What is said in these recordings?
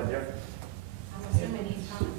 Somebody different? I'm assuming he's coming.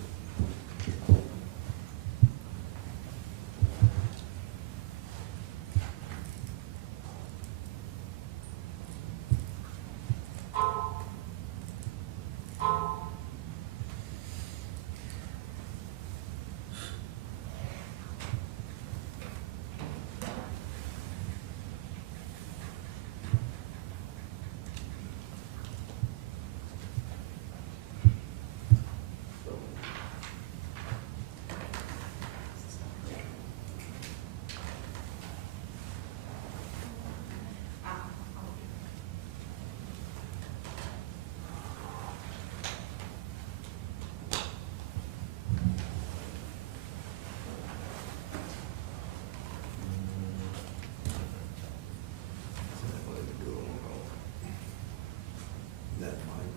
That might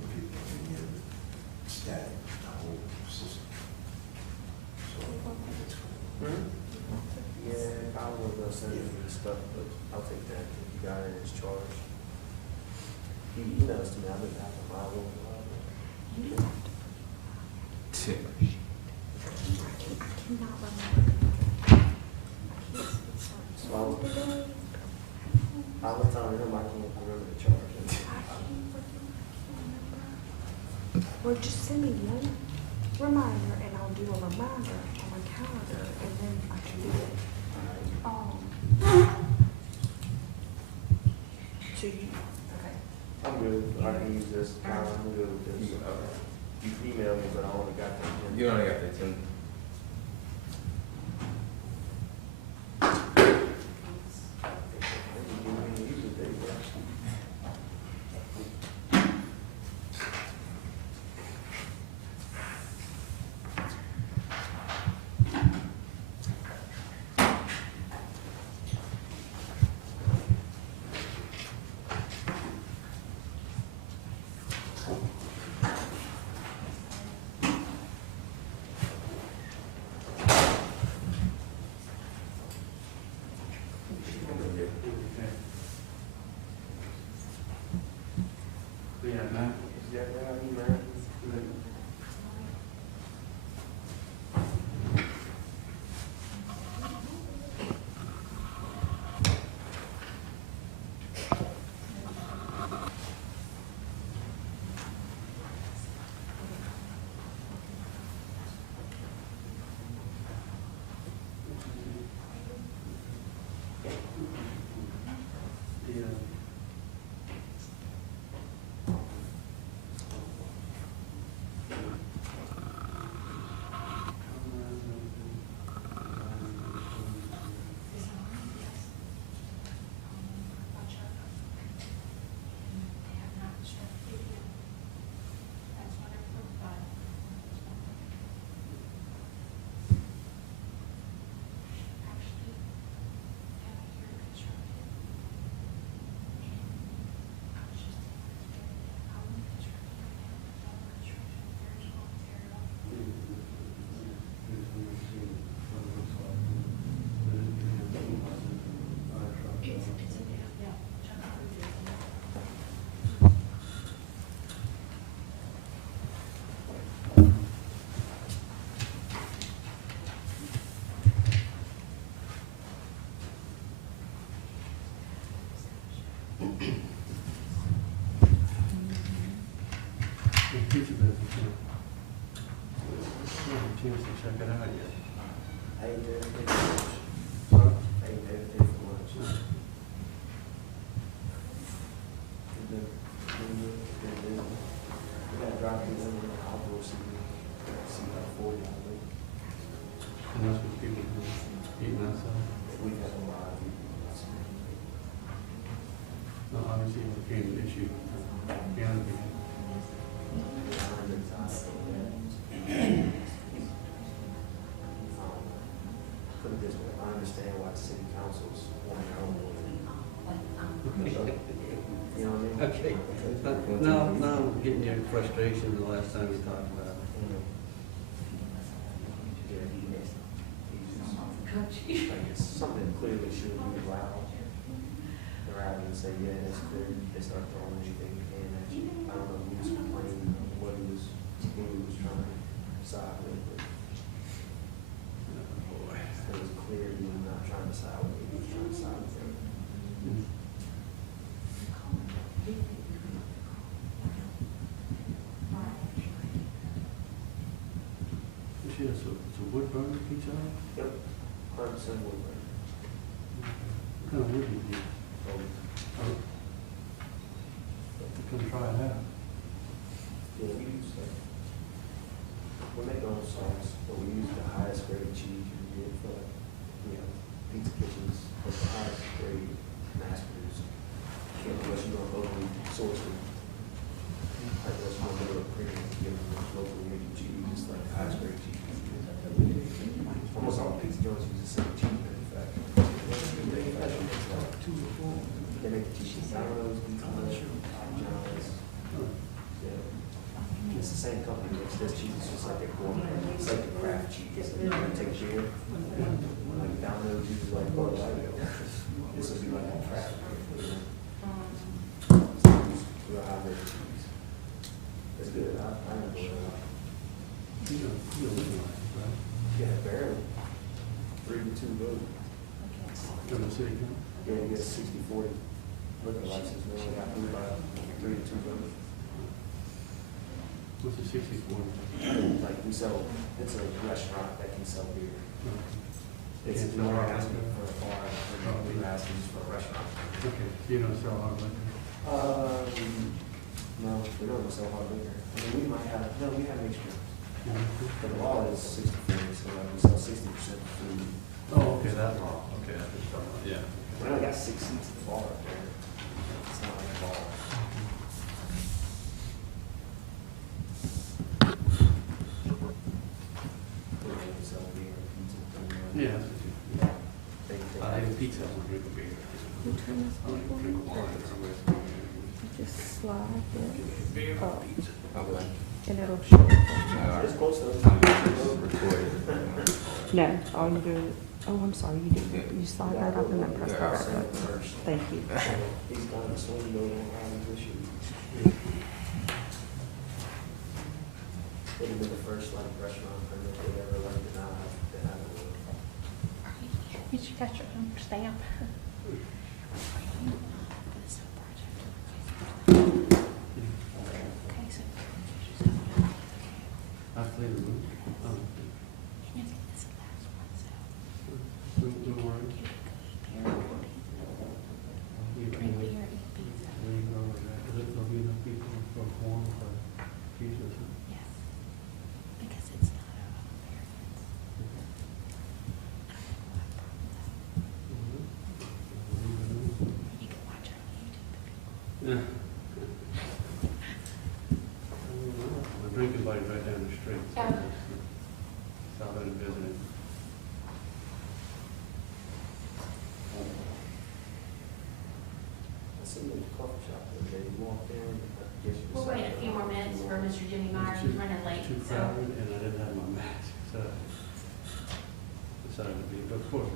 was in static, the whole system. So it's Yeah, I will send you the stuff, but I'll take that if you got it as charged. He emails to me, I've been having my own. I cannot remember. So I was telling him I can't remember the charge. Well, just send me one reminder and I'll do a reminder on my calendar and then I can do it. So you, okay. I'm good, I can use this, I'm good with this. You emailed me, but I only got that. You only got the 10. Yeah, man. Is that right, man? Chance to check it out yet. I ain't there for lunch. I ain't there for lunch. We gotta drop these in the outdoor see like 40, I think. And that's what people do, eating outside. We have a lot of people. No, obviously, it became an issue. Beyond the Put it this way, I understand why city councils want their own. You know what I mean? Okay. Now I'm getting your frustration the last time we talked about it. Like it's something clearly should be allowed. rather than say, yeah, that's clear, they start throwing anything in can at you. I don't know who was complaining, what he was trying to side with, but it was clear he was not trying to side with me, he was trying to side with him. It's a wood burner pizza oven? Yep, 100% wood burn. What kind of wood do you use? Oh. You can try it out. Yeah, we use we make our own sauce, but we use the highest grade cheese you can get for, pizza kitchens. That's the highest grade mass produced. Unless you don't locally source it. Unless you don't go to a premium to get them locally made cheese, it's like the highest grade cheese. Almost all pizza joints use the same cheese manufacturer. They make the cheese Domino's, Pizza Hut, John's. Yeah. It's the same company that makes this cheese, it's just like a gourmet, it's like the craft cheese. You take beer, like Domino's uses like Bud Light. This would be like a craft beer. Real high grade cheese. It's good, I enjoy it a lot. You don't live like it, right? Yeah, barely. 3-2 vote. From the city council? Yeah, you get a 60-40 liquor license, we only got moved by 3-2 vote. What's the 60/40? Like we sell, it's a restaurant that can sell beer. It's no one asking for a bar, we're asking for a restaurant. Okay, so you don't sell hard liquor? No, we don't sell hard liquor. I mean, we might have, no, we have mixture. But the law is 60/40, so like we sell 60% food. Oh, okay, that law, okay, I just thought, yeah. We only got 6 seats at the bar up there. It's not like a bar. We sell beer, pizza, Yeah, that's what you, they- I like pizza, I don't drink a beer. You turn this I don't off. drink wine, You just slide it up, Okay. and it'll show. It's close to. No, all you do is, oh, I'm sorry, you do, you slide that up and then press the red button. Thank you. He's gone to swing over around this issue. It would be the first like restaurant permit they ever like denied that I know of. You got your own stamp. Okay, so. I play the room. Oh, This is the last one, so. don't worry. Drink beer, eat pizza. There you go, there'll be enough people for corn, for pizza, so. Yes. Because it's not a American. You can watch it on YouTube. Yeah. My drinking buddy's right down the street. So Yeah. stop in and visit him. I seen him at the coffee shop the other day, he walked in, I guess you We'll wait a few more minutes for Mr. Jimmy Myers, he's running late, Too so. crowded, and I didn't have my mask, so decided to be, but of course,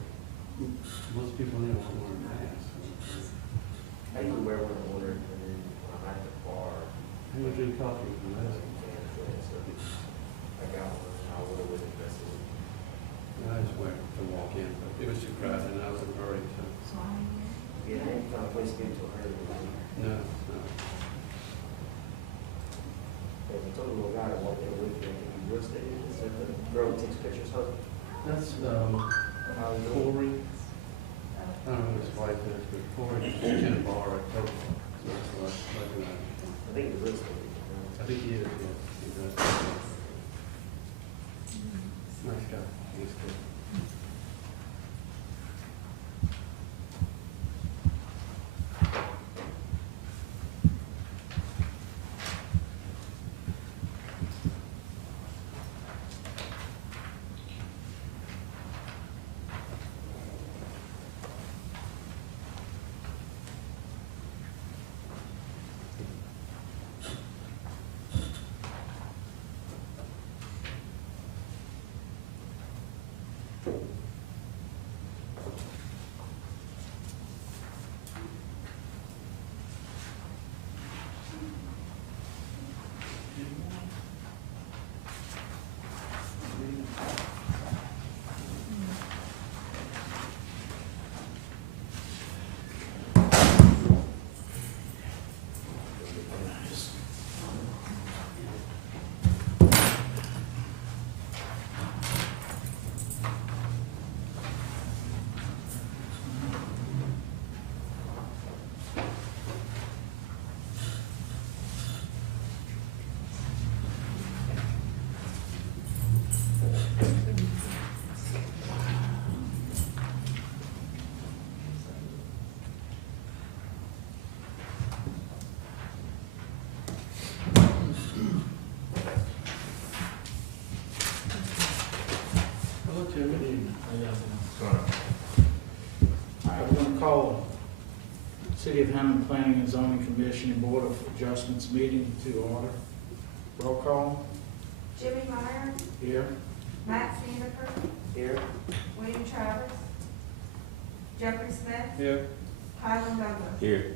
most people in won't wear masks. I usually wear one in order, and then when I'm at the bar, I would drink coffee with my mask. I got one, and I would have with it, that's it. I just went to walk in, but it was too crowded, and I was in a hurry, so, Yeah, any kind of place to get into a hurry. no. There's a total little guy that walked in with me, I think he's real estate agent, said the girl who takes pictures of him. That's, How you doing? Corey, I don't know who his wife is, but Corey, he's in a bar at Coke. So that's what I recognize. I think he's real estate agent. I think he is, yes, he does. Nice guy, he's good. Hello, Timmy. All right, we're gonna call City of Hammond Planning and Zoning Commission and Board of Adjustments meeting to order. Roll call, Jimmy Meyer, here. Matt Sandifer, Here, William Travis, Jeffrey Smith, Here. Highland Douglas. Here.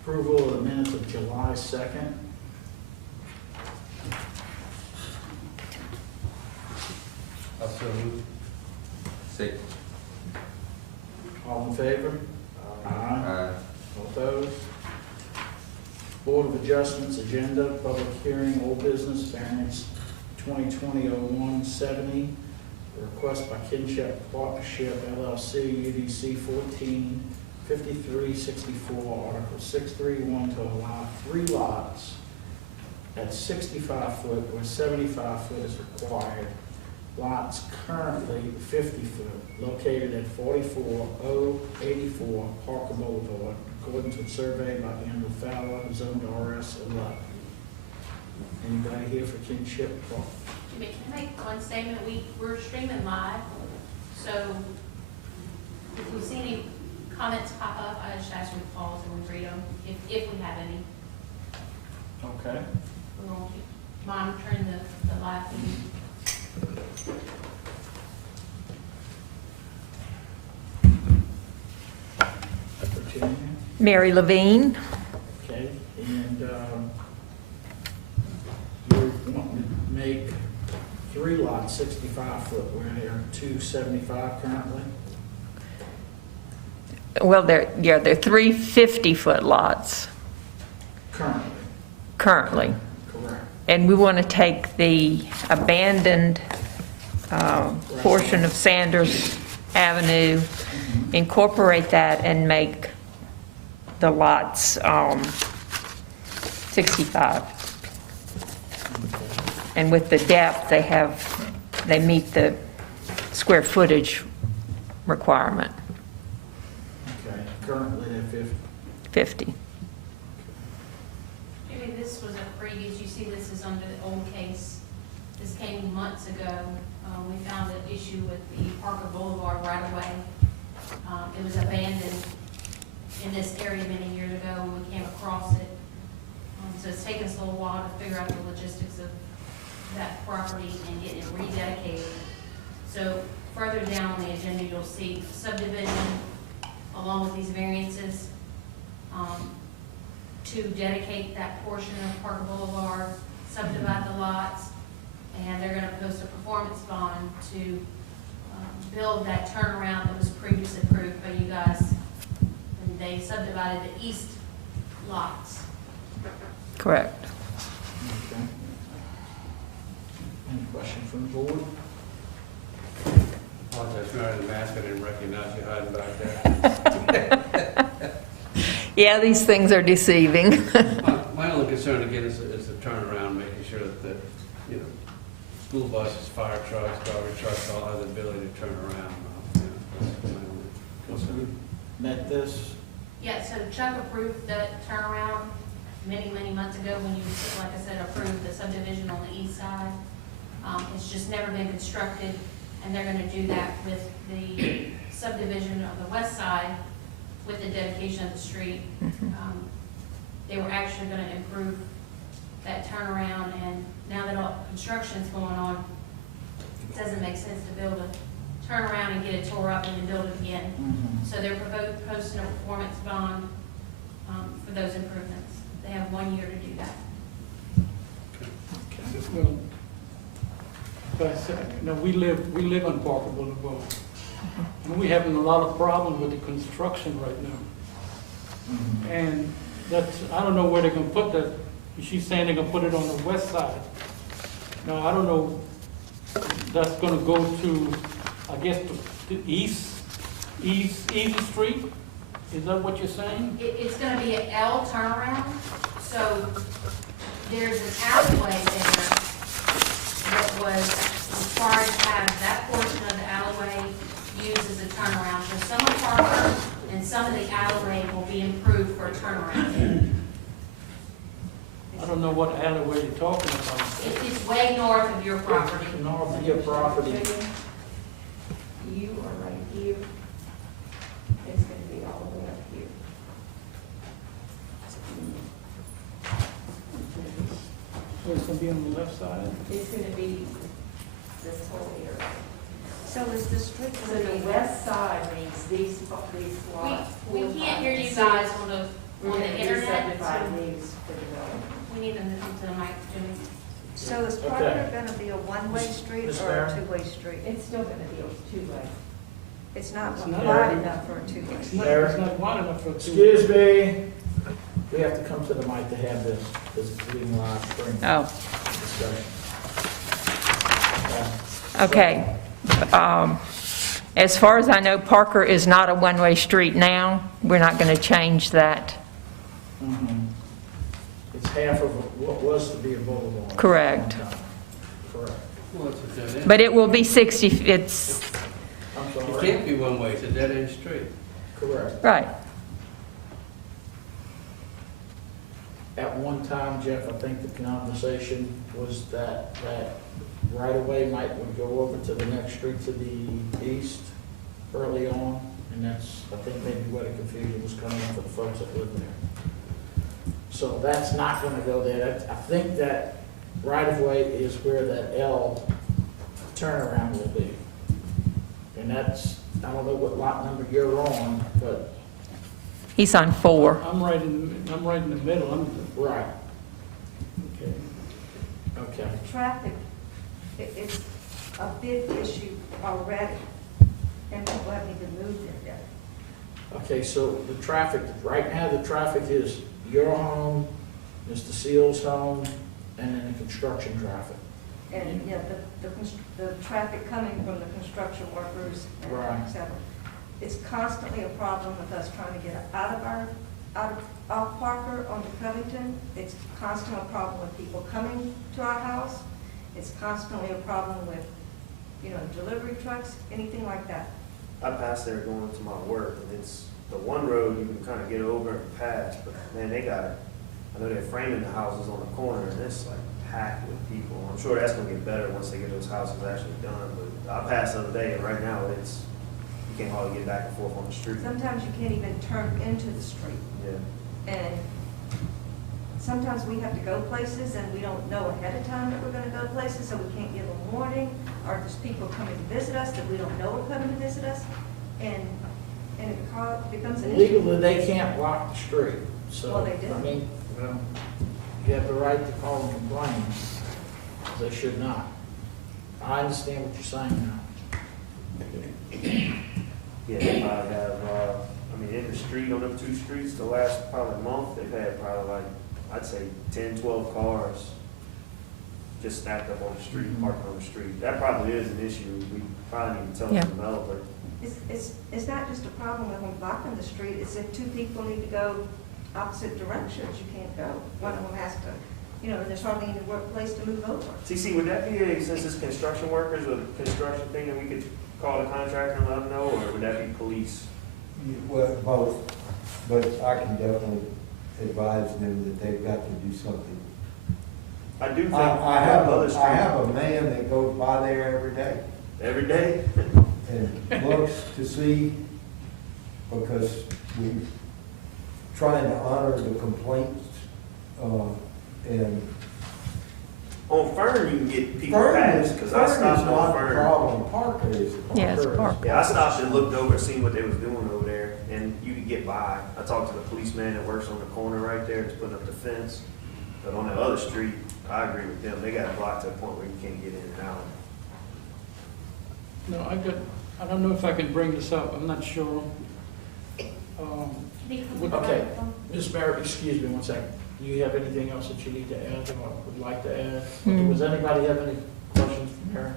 Approval of the minutes of July 2nd. Also move. Second. All in favor? Aye. All opposed? Board of Adjustments agenda, public hearing, old business, variance 2020-0170, request by Kinship Partnership LLC, UDC 145364, Article 631, to allow 3 lots at 65 foot where 75 foot is required. Lots currently 50 foot, located at 44084 Parker Boulevard, according to the survey by Andrew Fowler, zoned RS 11. Anybody here for Kinship? Jimmy, can I make one statement? We're streaming live, so if we see any comments pop up, I just ask you to pause and we read them, if we have any. Okay. We're going to keep monitoring the live feed. Virginia, Mary Levine. okay, and you're wanting to make 3 lots 65 foot, where there are 275 currently? Well, they're 3 50-foot lots currently. Correct. And we want to take the abandoned portion of Sanders Avenue, incorporate that and make the lots 65. And with the depth, they meet the square footage requirement, Okay, currently they're 50. 50. Maybe this was a previous, you see this is under the old case. This came months ago. We found an issue with the Parker Boulevard right away. It was abandoned in this area many years ago when we came across it. So it's taken us a little while to figure out the logistics of that property and get it rededicated. So further down on the agenda, you'll see subdivision along with these variances to dedicate that portion of Parker Boulevard, subdivide the lots, and they're gonna post a performance bond to build that turnaround that was previously approved by you guys. And they subdivided the east lots. Correct. Okay. Any question from the board? Apologize for wearing the mask, I didn't recognize you hiding back there. Yeah, these things are deceiving. My only concern again is the turnaround, making sure that the, school buses, fire trucks, garbage trucks, all have the ability to turn around. That's my only concern. Met this? Yeah, so Chuck approved the turnaround many, many months ago when you, like I said, approved the subdivision on the east side. It's just never been constructed, and they're gonna do that with the subdivision of the west side with the dedication of the street. They were actually gonna improve that turnaround, and now that all construction's going on, it doesn't make sense to build a turnaround and get it tore up and then build it again. So they're posting a performance bond for those improvements. They have 1 year to do that. Well, but I said, you know, we live on Parker Boulevard. And we having a lot of problems with the construction right now. And that's, I don't know where they're gonna put that. She's saying they're gonna put it on the west side. Now, I don't know, that's gonna go to, I guess, the east street? Is that what you're saying? It's gonna be an L turnaround, so there's an alleyway there that was required to have that portion of the alleyway used as a turnaround. So some of Parker and some of the alleyway will be improved for a turnaround. I don't know what alleyway you're talking about. It's way north of your property. North of your property. You are right here. It's gonna be all the way up here. So it's gonna be on the left side? It's gonna be this whole area. So is the street So gonna the be west side means these lots. We 4, can't 5, hear and you 6. guys on We're the gonna do internet. subdivided So news for development. we need to move to the mic, Jimmy. So is Okay. Parker gonna be a one-way street Ms. or Mayor? a two-way street? It's still gonna be a two-way. It's not It's not. wide enough for a two-way. It's not, There. it's not wide enough for two. Excuse me, we have to come to the mic to have this being live stream Oh, discussion. okay. As far as I know, Parker is not a one-way street now. We're not going to change that. Mhm. It's half of what was to be a boulevard. Correct. Correct. Well, it's a dead end. But it will be 60, it's, I'm It sorry. can't be one way, it's a dead end street. Correct. right. At one time, Jeff, I think the conversation was that right away would go over to the next street to the east early on, and that's, I think, maybe where the confusion was coming for the folks that live there. So that's not gonna go there. I think that right of way is where that L turnaround will be. And that's, I don't know what lot number you're on, but, He's on 4. I'm right in the middle. right, Okay. okay. Traffic, it's a big issue already, and people haven't even moved in yet. Okay, so the traffic, right now, the traffic is your home, Mr. Seal's home, and then the construction traffic. And, yeah, the traffic coming from the construction workers and Right. et cetera. It's constantly a problem with us trying to get off Parker onto Covington. It's constantly a problem with people coming to our house. It's constantly a problem with, delivery trucks, anything like that. I pass there going to my work, and it's the one road you can kind of get over and pass, but man, I know they're framing the houses on the corner, and it's like packed with people. I'm sure that's gonna get better once they get those houses actually done, but I passed the other day, and right now, you can't hardly get back and forth on the street. Sometimes you can't even turn into the street. Yeah. And sometimes we have to go places and we don't know ahead of time that we're gonna go places, so we can't give a warning. Or there's people coming to visit us that we don't know are coming to visit us, and it becomes an issue. Legally, they can't block the street, so. Well, they do. I mean, you have the right to call and complain. They should not. I understand what you're saying now. Yeah, they probably have, in the street, on them two streets, the last probably month, they've had probably like, I'd say 10, 12 cars just stacked up on the street, parked on the street. That probably is an issue. We probably need to tell Yeah. the developer. It's not just a problem with them blocking the street, it's if two people need to go opposite directions, you can't go. One of them has to, there's hardly any place to move over. CC, would that be, since it's construction workers or construction thing, that we could call the contractor and let them know, or would that be police? Well, both, but I can definitely advise them that they've got to do something. I do think. I have other a, streets- I have a man that goes by there every day Every day? and looks to see, because we're trying to honor the complaints, and On Fern, you can get people Fern passed, is, because Fern I is stopped not on the Fern. problem, Parker is the problem. Yeah, it's Parker. Yeah, I stopped and looked over and seen what they was doing over there, and you could get by. I talked to the policeman that works on the corner right there, that's putting up the fence. But on the other street, I agree with them, they got it blocked to the point where you can't get in and out. No, I don't know if I can bring this up, I'm not sure. Okay, Ms. Merritt, excuse me one second. Do you have anything else that you need to add or would like to add? Does anybody have any questions for Mary?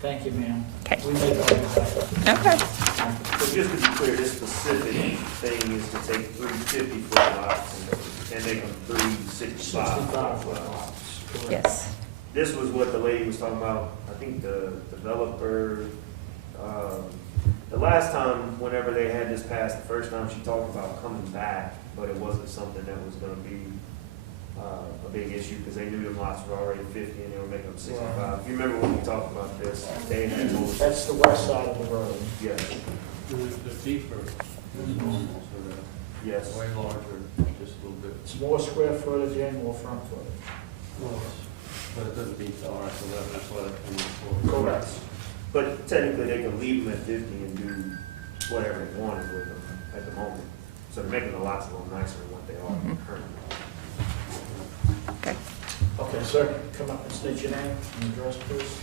Thank you, ma'am. Okay. We made all these. Okay. So just to be clear, this specific thing is to take 3 50-foot lots and make them 3 65-foot 65 lots. lots. Correct. Yes. This was what the lady was talking about, I think the developer, the last time, whenever they had this passed, the first time she talked about coming back, but it wasn't something that was gonna be a big issue, because they knew them lots were already 50 and they were making them 65. Right. If you remember when we talked about this, they had told us, That's the west side of the road. yes, The deeper is normal, so that yes. way larger, just a little bit. It's more square footage and more front footage. But it doesn't meet the RS11, that's what it's for. Correct. But technically, they can leave them at 50 and do whatever they wanted with them at the moment. So they're making the lots a little nicer than what they are currently. Okay. Okay, sir, come up and state your name and address, please.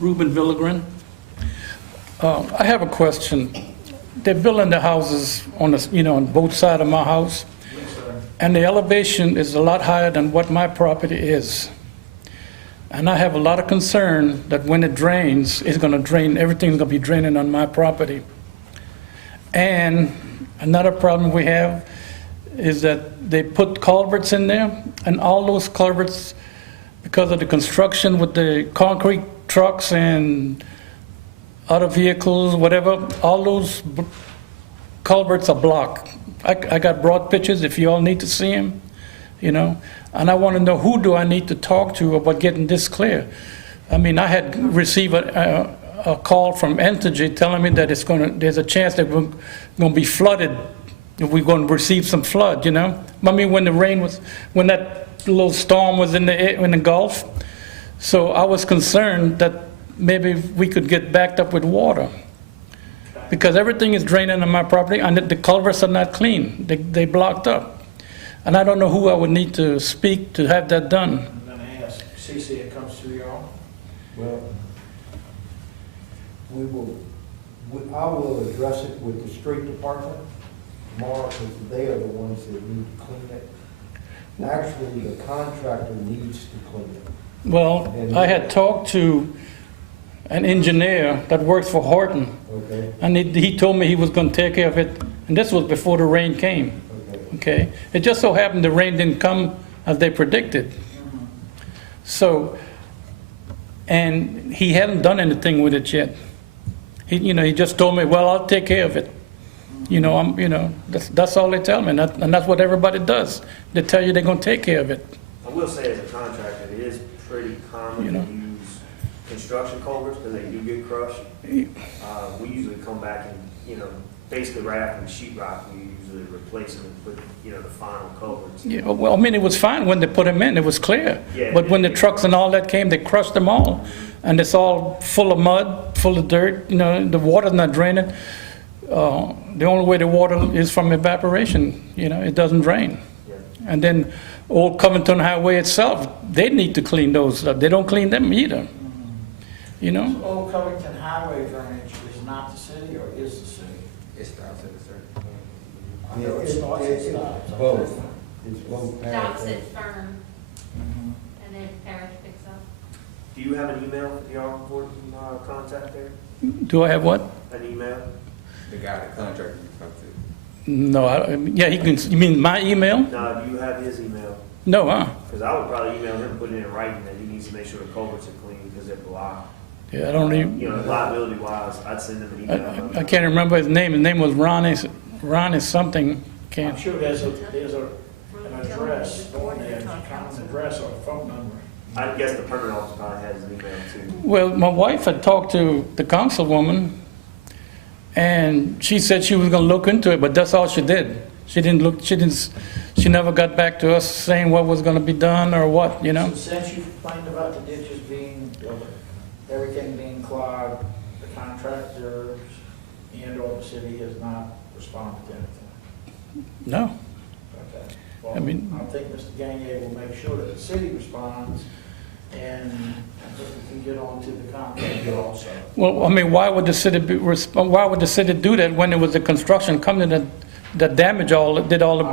Reuben Villagran. I have a question. They're building the houses on the, on both sides of my house, Yes, sir. and the elevation is a lot higher than what my property is. And I have a lot of concern that when it drains, it's going to drain, everything's going to be draining on my property. And another problem we have is that they put culverts in there, and all those culverts, because of the construction with the concrete trucks and other vehicles, whatever, all those culverts are blocked. I got brought pictures if you all need to see them, and I want to know who do I need to talk to about getting this clear. I mean, I had received a call from Entergy telling me that there's a chance that we're going to be flooded. We're going to receive some flood, I mean, when that little storm was in the Gulf. So I was concerned that maybe we could get backed up with water. Because everything is draining on my property, and the culverts are not clean. They blocked up. And I don't know who I would need to speak to have that done. I'm going to ask Cece, it comes through y'all. Well, I will address it with the street department tomorrow, because they are the ones that need to clean it. Actually, the contractor needs to clean it. Well, I had talked to an engineer that works for Horton, Okay, and he told me he was going to take care of it, and this was before the rain came. okay. Okay, it just so happened the rain didn't come as they predicted. So, and he hadn't done anything with it yet. He just told me, well, I'll take care of it. That's all they tell me, and that's what everybody does. They tell you they're going to take care of it. I will say, as a contractor, it is pretty common to use construction culverts, because they do get crushed. We usually come back and, basically right after the sheet rock, we usually replace them and put, the final culverts. Yeah, well, I mean, it was fine when they put them in, it was clear. Yeah. But when the trucks and all that came, they crushed them all. And it's all full of mud, full of dirt, the water's not draining. The only way the water is from evaporation, it doesn't drain. Yeah. And then Old Covington Highway itself, they need to clean those up. They don't clean them either, Old Covington Highway drainage is not the city, or is the city? It starts at a certain I know it starts and stops. Both. It's both. Stops at Fern, Mhm. and then Parish picks up. Do you have an email for y'all for contact there? Do I have what? An email? The guy, the contractor you talked to. No, yeah, you mean my email? No, do you have his email? No, Because I would probably email him, put it in writing that he needs to make sure the culverts are clean because they're blocked. Yeah, I don't even, Liability wise, I'd send him an email. I can't remember his name. His name was Ronnie something. I'm Can't. sure there's an address on there, a common address or a phone number. I guess the permanent office probably has an email too. Well, my wife had talked to the councilwoman, and she said she was going to look into it, but that's all she did. She never got back to us saying what was going to be done or what, So since you complained about the ditches being, everything being clogged, the contractors and or the city has not responded to anything? No. Okay. I Well, mean- I think Mr. Gagne will make sure that the city responds, and we can get on to the contractor also. Well, I mean, why would the city why would the city do that when it was the construction company that damaged did all the,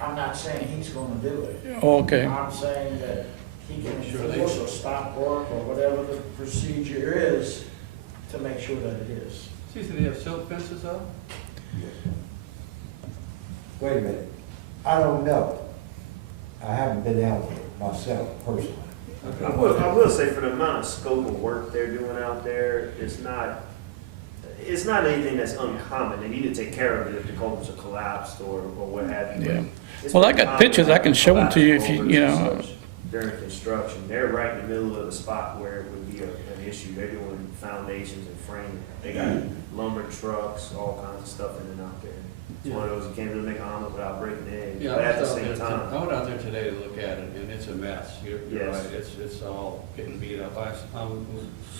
I'm not saying he's gonna do it. oh, okay. I'm saying that he can Sure they enforce or stop work or whatever the procedure is to make sure that it is. See, do they have silt fences up? Wait a minute, I don't know. I haven't been out there myself personally. I will say for the amount of scope of work they're doing out there, it's not anything that's uncommon. They need to take care of it if the culverts are collapsed or what have you. Yeah. It's Well, I pretty got common pictures, I can show them to you if you, collapsed you culverts know. and such during construction. They're right in the middle of the spot where it would be an issue. They're doing foundations and framing. They got lumber trucks, all kinds of stuff in and out there. It's one of those, you can't really make an omelet without breaking the egg. Yeah, But I at the was out same there, time, I went out there today to look at it, and it's a mess. You're Yes. right, it's all getting beat up. I'm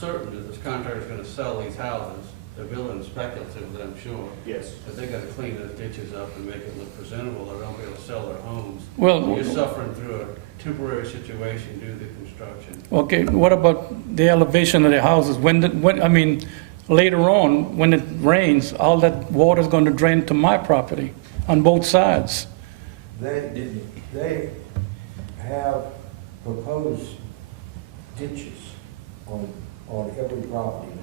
certain that this contractor's gonna sell these houses. They're building speculatively, I'm sure. yes. But they gotta clean those ditches up and make it look presentable, or they'll be able to sell their homes. Well, You're suffering through a temporary situation due to construction. okay, what about the elevation of the houses? I mean, later on, when it rains, all that water's going to drain to my property on both sides. They have proposed ditches on every property line.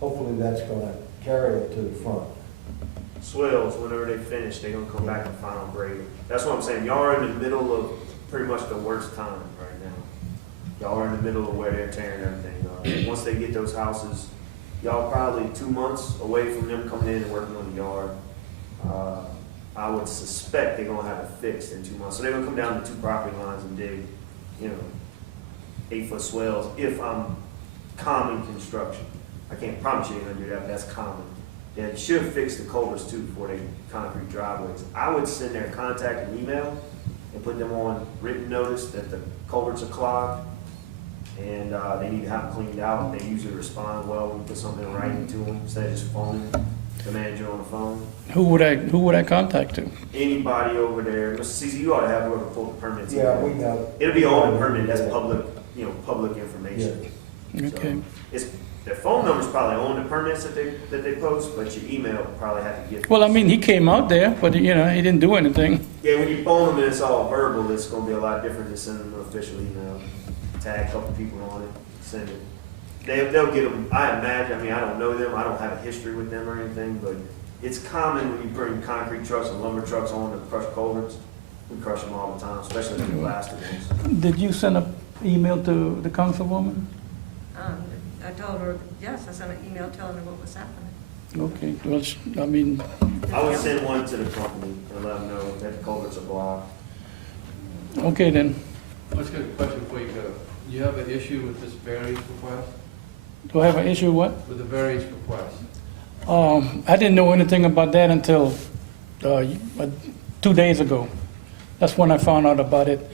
Hopefully that's gonna carry it to the front. Swells, whenever they finish, they're gonna come back and final grade it. That's what I'm saying, y'all are in the middle of pretty much the worst time right now. Y'all are in the middle of where they're tearing everything up. Once they get those houses, y'all probably 2 months away from them coming in and working on the yard. I would suspect they're gonna have it fixed in 2 months. So they're gonna come down to 2 property lines and dig, 8-foot swells if I'm common construction. I can't promise you they're gonna do that, but that's common. They should fix the culverts too before they concrete driveways. I would send their contact an email and put them on written notice that the culverts are clogged and they need to have them cleaned out. They usually respond well when you put something in writing to them instead of just phoning the manager on the phone. Who would I contact to? Anybody over there, Mr. CZ, you ought to have whoever pulled the permits. Yeah, we know. It'll be on the permit, that's public, public information. Okay. So, their phone number's probably on the permits that they post, but your email probably have to get. Well, I mean, he came out there, but, he didn't do anything. Yeah, when you phone them and it's all verbal, it's gonna be a lot different than sending them an official email. Tag a couple people on it, send it. They'll get them, I imagine, I don't know them, I don't have a history with them or anything, but it's common when you bring concrete trucks and lumber trucks on to crush culverts. We crush them all the time, especially the plastic ones. Did you send an email to the councilwoman? I told her, yes, I sent an email telling her what was happening. Okay, well, I would send one to the company and let them know that the culverts are blocked. okay then. Let's get a question before you go. Do you have an issue with this variance request? Do I have an issue what? With the variance request? I didn't know anything about that until 2 days ago. That's when I found out about it.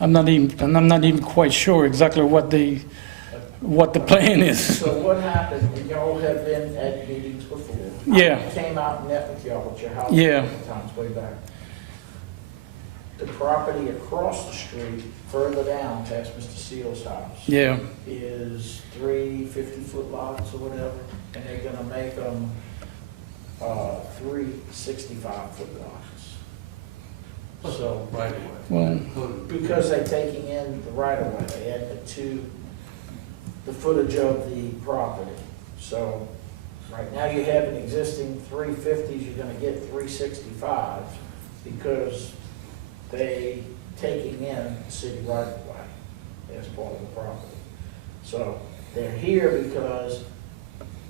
I'm not even quite sure exactly what the plan is. So what happened, y'all have been at meetings before. Yeah. I came out and met with y'all at your house. Yeah. a couple times way back. The property across the street, further down past Mr. Seal's house. Yeah, Is 3 50-foot lots or whatever, and they're gonna make them 3 65-foot lots. So, Right away. well, because they're taking in the right of way, they add the footage of the property. So, right now you have an existing 350s, you're gonna get 365s because they taking in the city right of way as part of the property. So, they're here because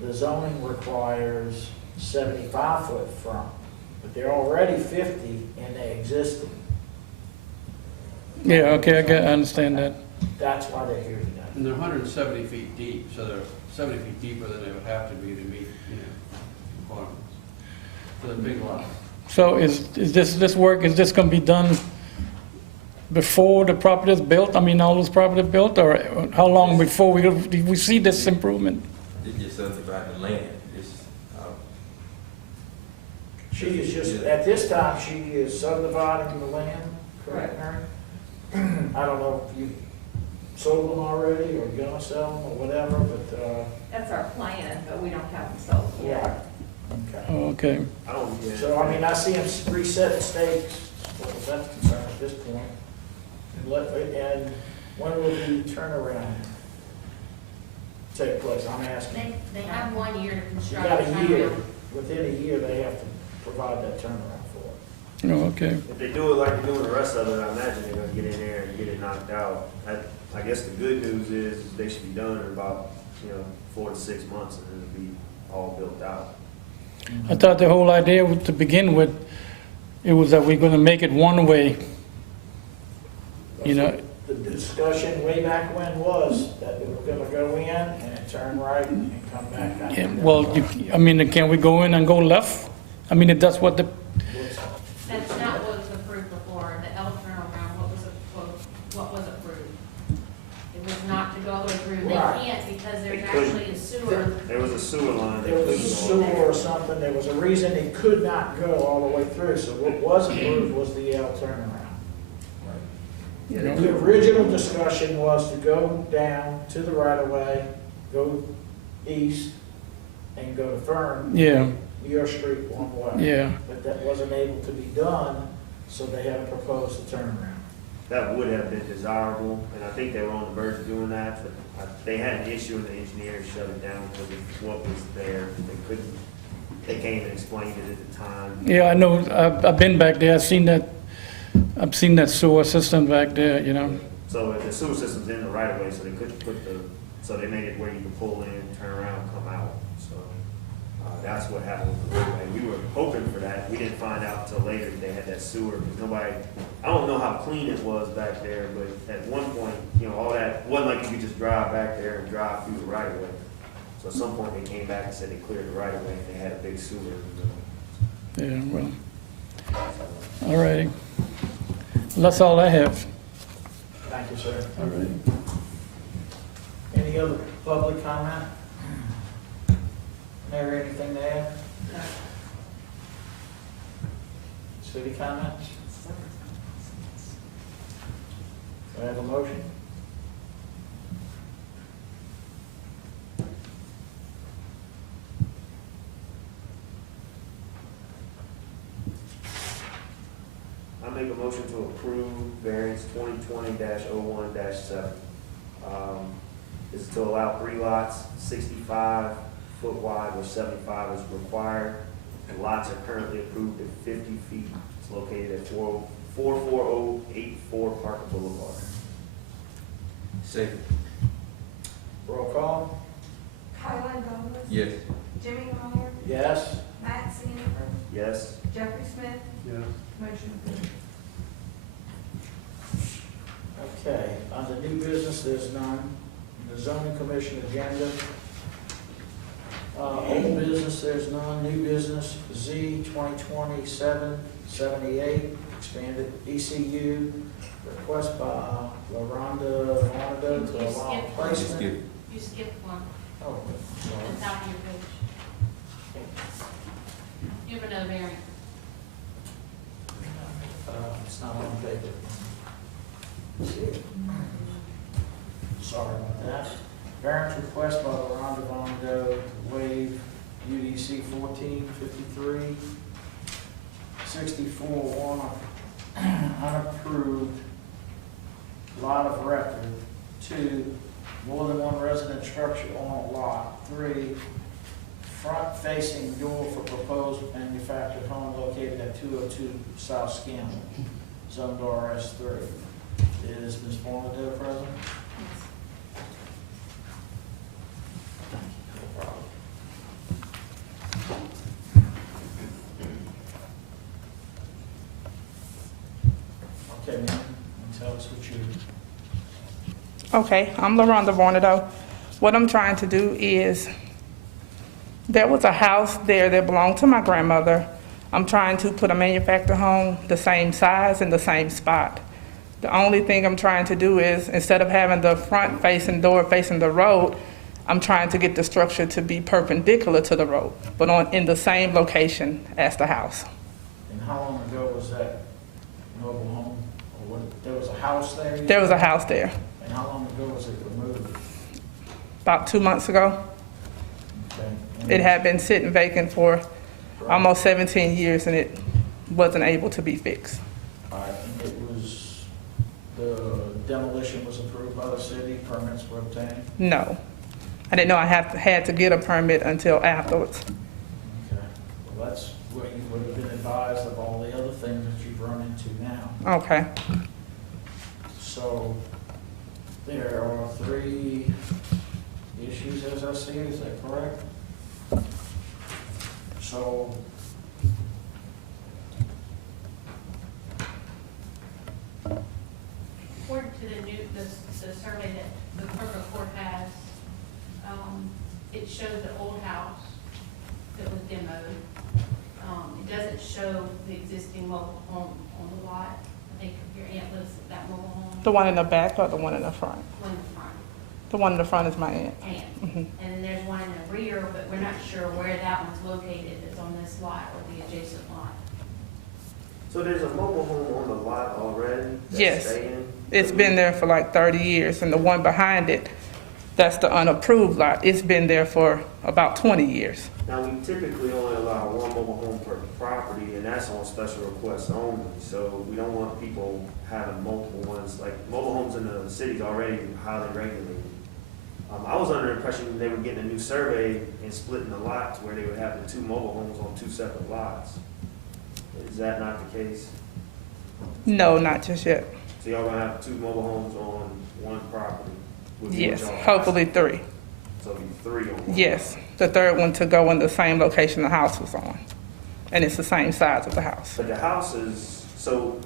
the zoning requires 75-foot front, but they're already 50 and they existing. yeah, okay, I understand that. That's why they're here today. And they're 170 feet deep, so they're 70 feet deeper than they would have to be to meet, requirements. So they're big lots. So is this work, is this gonna be done before the property is built? All those properties built, or how long before we see this improvement? It just subdivided the land, it's, She is just, at this time, she is subdividing the land, correct, Mary? I don't know if you sold them already, or gonna sell them, or whatever, but, That's our plan, but we don't have them sold yet. okay. Okay. I don't, yeah. So, I mean, I see them resetting stakes, as far as that's concerned at this point. And when will the turnaround take place? I'm asking. They have 1 year to You construct. got the a year, turnaround. within a year, they have to provide that turnaround for it. Oh, okay. If they do it like they're doing the rest of it, I imagine they're gonna get in there and get it knocked out. I guess the good news is they should be done in about, 4 to 6 months, and it'll be all built out. I thought the whole idea was to begin with, it was that we're gonna make it one way, you know. The discussion way back when was that it was gonna go in and turn right and come back out. Yeah, well, I mean, can we go in and go left? I mean, if that's what the, That's not what was approved before, the L turnaround, what was approved. It was not to go all the way through, they Right. can't because They there's couldn't. actually a sewer. There was a sewer line. There was a sewer or something, there was a reason it could not go all the way through, so what was approved was the L turnaround. you know, The original discussion was to go down to the right of way, go east, and go to Fern, yeah, your street one way. yeah. But that wasn't able to be done, so they had to propose the turnaround. That would have been desirable, and I think they were on the verge of doing that, but they had an issue and the engineers shut it down because of what was there. They came and explained it at the time. Yeah, I know, I've been back there, I've seen that sewer system back there, you know. So the sewer system's in the right of way, so they couldn't so they made it where you could pull in, turn around, come out. So, that's what happened with the roadway. We were hoping for that. We didn't find out until later that they had that sewer, because I don't know how clean it was back there, but at one point, all that, wasn't like you could just drive back there and drive through the right of way. So at some point, they came back and said they cleared the right of way, and they had a big sewer. Yeah, well, all righty. That's all I have. Thank you, sir. All righty. Any other public comment? Mary, anything to add? City comments? Do I have a motion? I make a motion to approve variance 2020-01-7. This is to allow 3 lots, 65 foot wide where 75 is required. The lots are currently approved at 50 feet. It's located at 44084 Parker Boulevard. second, Roll call? Kylan Douglas. yes. Jimmy Meyer. Yes? Matt Sanford. Yes? Jeffrey Smith. Yeah. Motion approved. Okay, on the new business, there's none. The zoning commission agenda. Old business, there's none. New business, Z 2020-778, expanded ECU, request by LaRonda Vonda to You allow skipped Just one. placement. skip. You skipped one, Oh, sorry. it's out of your page. You have another variant. It's not on paper. Sorry about that. Variance request by LaRonda Vonda to waive UDC 1453, 64-1, unapproved lot of record. 2, more than one resident structure on a lot. 3, front-facing door for proposed manufactured home located at 202 South Scanlon, zoned RS3. Is Ms. Bonado present? Okay, ma'am, tell us what you. Okay, I'm LaRonda Vornado. What I'm trying to do is, there was a house there that belonged to my grandmother. I'm trying to put a manufactured home the same size in the same spot. The only thing I'm trying to do is, instead of having the front facing door facing the road, I'm trying to get the structure to be perpendicular to the road, but in the same location as the house. And how long ago was that mobile home? Or what, there was a house there? There was a house there And how long ago was it removed? about 2 months ago. Okay. And It had been sitting vacant for almost 17 years and it wasn't able to be fixed. All right, and it was, the demolition was approved by the city, permits were obtained? No. I didn't know I had to get a permit until afterwards. Okay, well, that's where you would have been advised of all the other things that you've run into now. Okay. So, there are 3 issues as I see it, is that correct? So, According to the survey that the clerk of court has, it shows the old house that was demoed. It doesn't show the existing mobile home on the lot. I think your aunt lives at that mobile home. The one in the back or the one in the front? One in the front. The one in the front is my aunt. And then there's one in the rear, but we're not sure where that one's located. It's on this lot or the adjacent lot. So there's a mobile home on the lot already? that's Yes. staying? It's been there for like 30 years, and the one behind it, that's the unapproved lot. It's been there for about 20 years. Now, we typically only allow one mobile home per property, and that's on special requests only. So we don't want people having multiple ones, like mobile homes in the city's already highly regulated. I was under the impression they were getting a new survey and splitting the lots where they would have the 2 mobile homes on 2 separate lots. Is that not the case? No, not just yet. So y'all gonna have 2 mobile homes on one property? with Yes, y'all? hopefully 3. So it'll be 3 on one? Yes, the third one to go in the same location the house was on. And it's the same size of the house. But the house is, so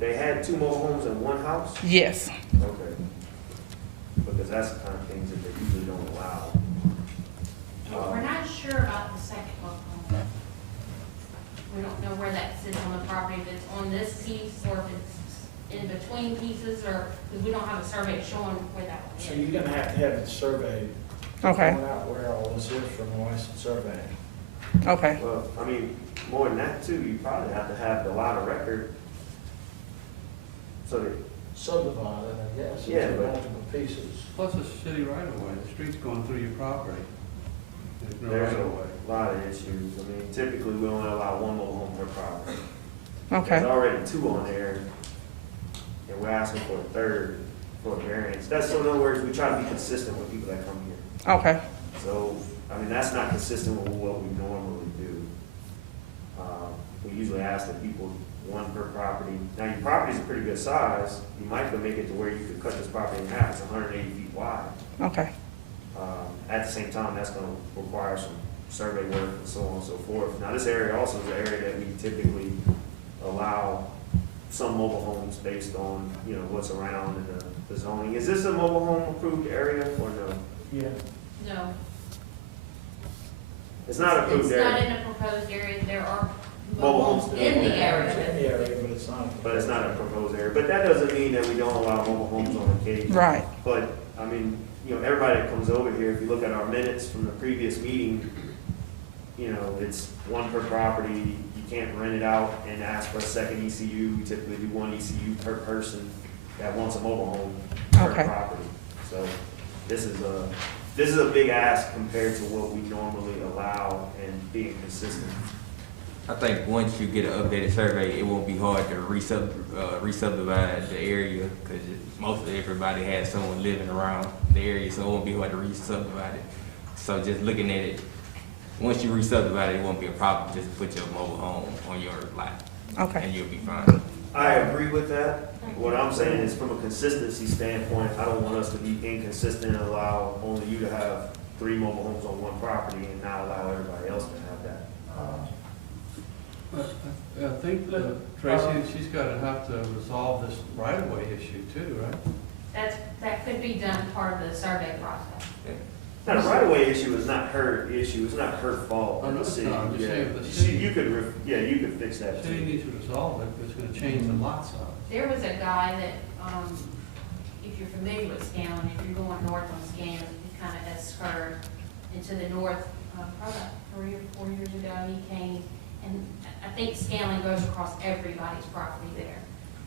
they had 2 mobile homes in one house? Yes, Okay. Because that's the kind of things that they usually don't allow. We're not sure about the second mobile home. We don't know where that sits on the property, if it's on this piece or if it's in between pieces, or, because we don't have a survey showing where that one is. so you're gonna have to have it surveyed. okay, Find out where all this is from a licensed survey. okay. Well, I mean, more than that too, you probably have to have the lot of record. So that, Subdivided, I guess, Yeah, into but- multiple pieces. Plus it's city right of way, the street's going through your property. There's no there's right of way. a lot of issues. I mean, typically, we only allow 1 mobile home per property. Okay, There's already 2 on there, and we're asking for a 3rd for a variance. That's, so in other words, we try to be consistent with people that come here. okay, So, I mean, that's not consistent with what we normally do. We usually ask that people 1 per property. Now, your property's a pretty good size. You might could make it to where you could cut this property in half. It's 180 feet wide. okay, At the same time, that's gonna require some survey work and so on and so forth. Now, this area also is an area that we typically allow some mobile homes based on, you know, what's around and the zoning. Is this a mobile home approved area or no? Yeah. No. It's not approved It's not area, in a proposed area. There are Mobile mobile homes homes in the It's area. in the area, but it's not. but it's not a proposed area. But that doesn't mean that we don't allow mobile homes on occasion. right, But, I mean, you know, everybody that comes over here, if you look at our minutes from the previous meeting, you know, it's 1 per property. You can't rent it out and ask for a second ECU. We typically do 1 ECU per person that wants a mobile home per Okay. property. So this is a big ask compared to what we normally allow and being consistent. I think once you get an updated survey, it won't be hard to re-subdivide the area, because mostly everybody has someone living around the area, so it won't be hard to re-subdivide it. So just looking at it, once you re-subdivide it, it won't be a problem, just put your mobile home on your lot, okay, and you'll be fine. I agree with that. What I'm saying is from a consistency standpoint, I don't want us to be inconsistent and allow only you to have 3 mobile homes on 1 property and not allow everybody else to have that. But I think Tracy, she's gotta have to resolve this right of way issue too, right? That could be done part of the survey process. Now, the right-of-way issue is not her issue, it's not her fault. Oh, no, The it's city, not. I'm just yeah. saying the city- You could, you could fix that The city too. needs to resolve it, but it's gonna change the lot size. There was a guy that, if you're familiar with Scanlon, if you're going north on Scanlon, it kind of has spurred. And to the north, probably about 3 or 4 years ago, he came, and I think Scanlon goes across everybody's property there.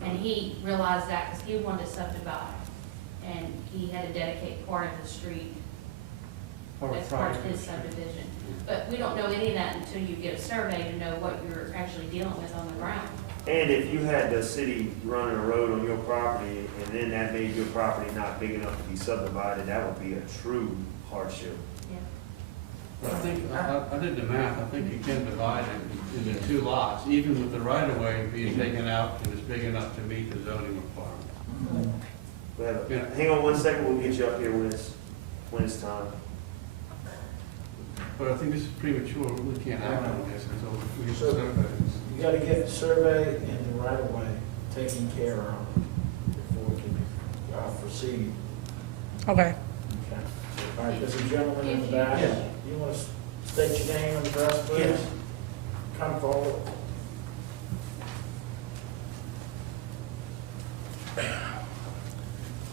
And he realized that because he wanted to subdivide, and he had to dedicate part of the street as part of his subdivision. But we don't know any of that until you get a survey to know what you're actually dealing with on the ground. And if you had the city running a road on your property, and then that made your property not big enough to be subdivided, that would be a true hardship. I think, I did the math, I think you can divide it into 2 lots, even with the right of way being taken out and it's big enough to meet the zoning requirement. Well, hang on 1 second, we'll get you up here when it's time. But I think this is premature, we can't act on this until we get the So- survey. You gotta get the survey and the right of way taken care of before we can proceed. Okay. Okay. All right, there's a gentleman in the back. Yes. You want to state your name and address, please? Yes. Come forward.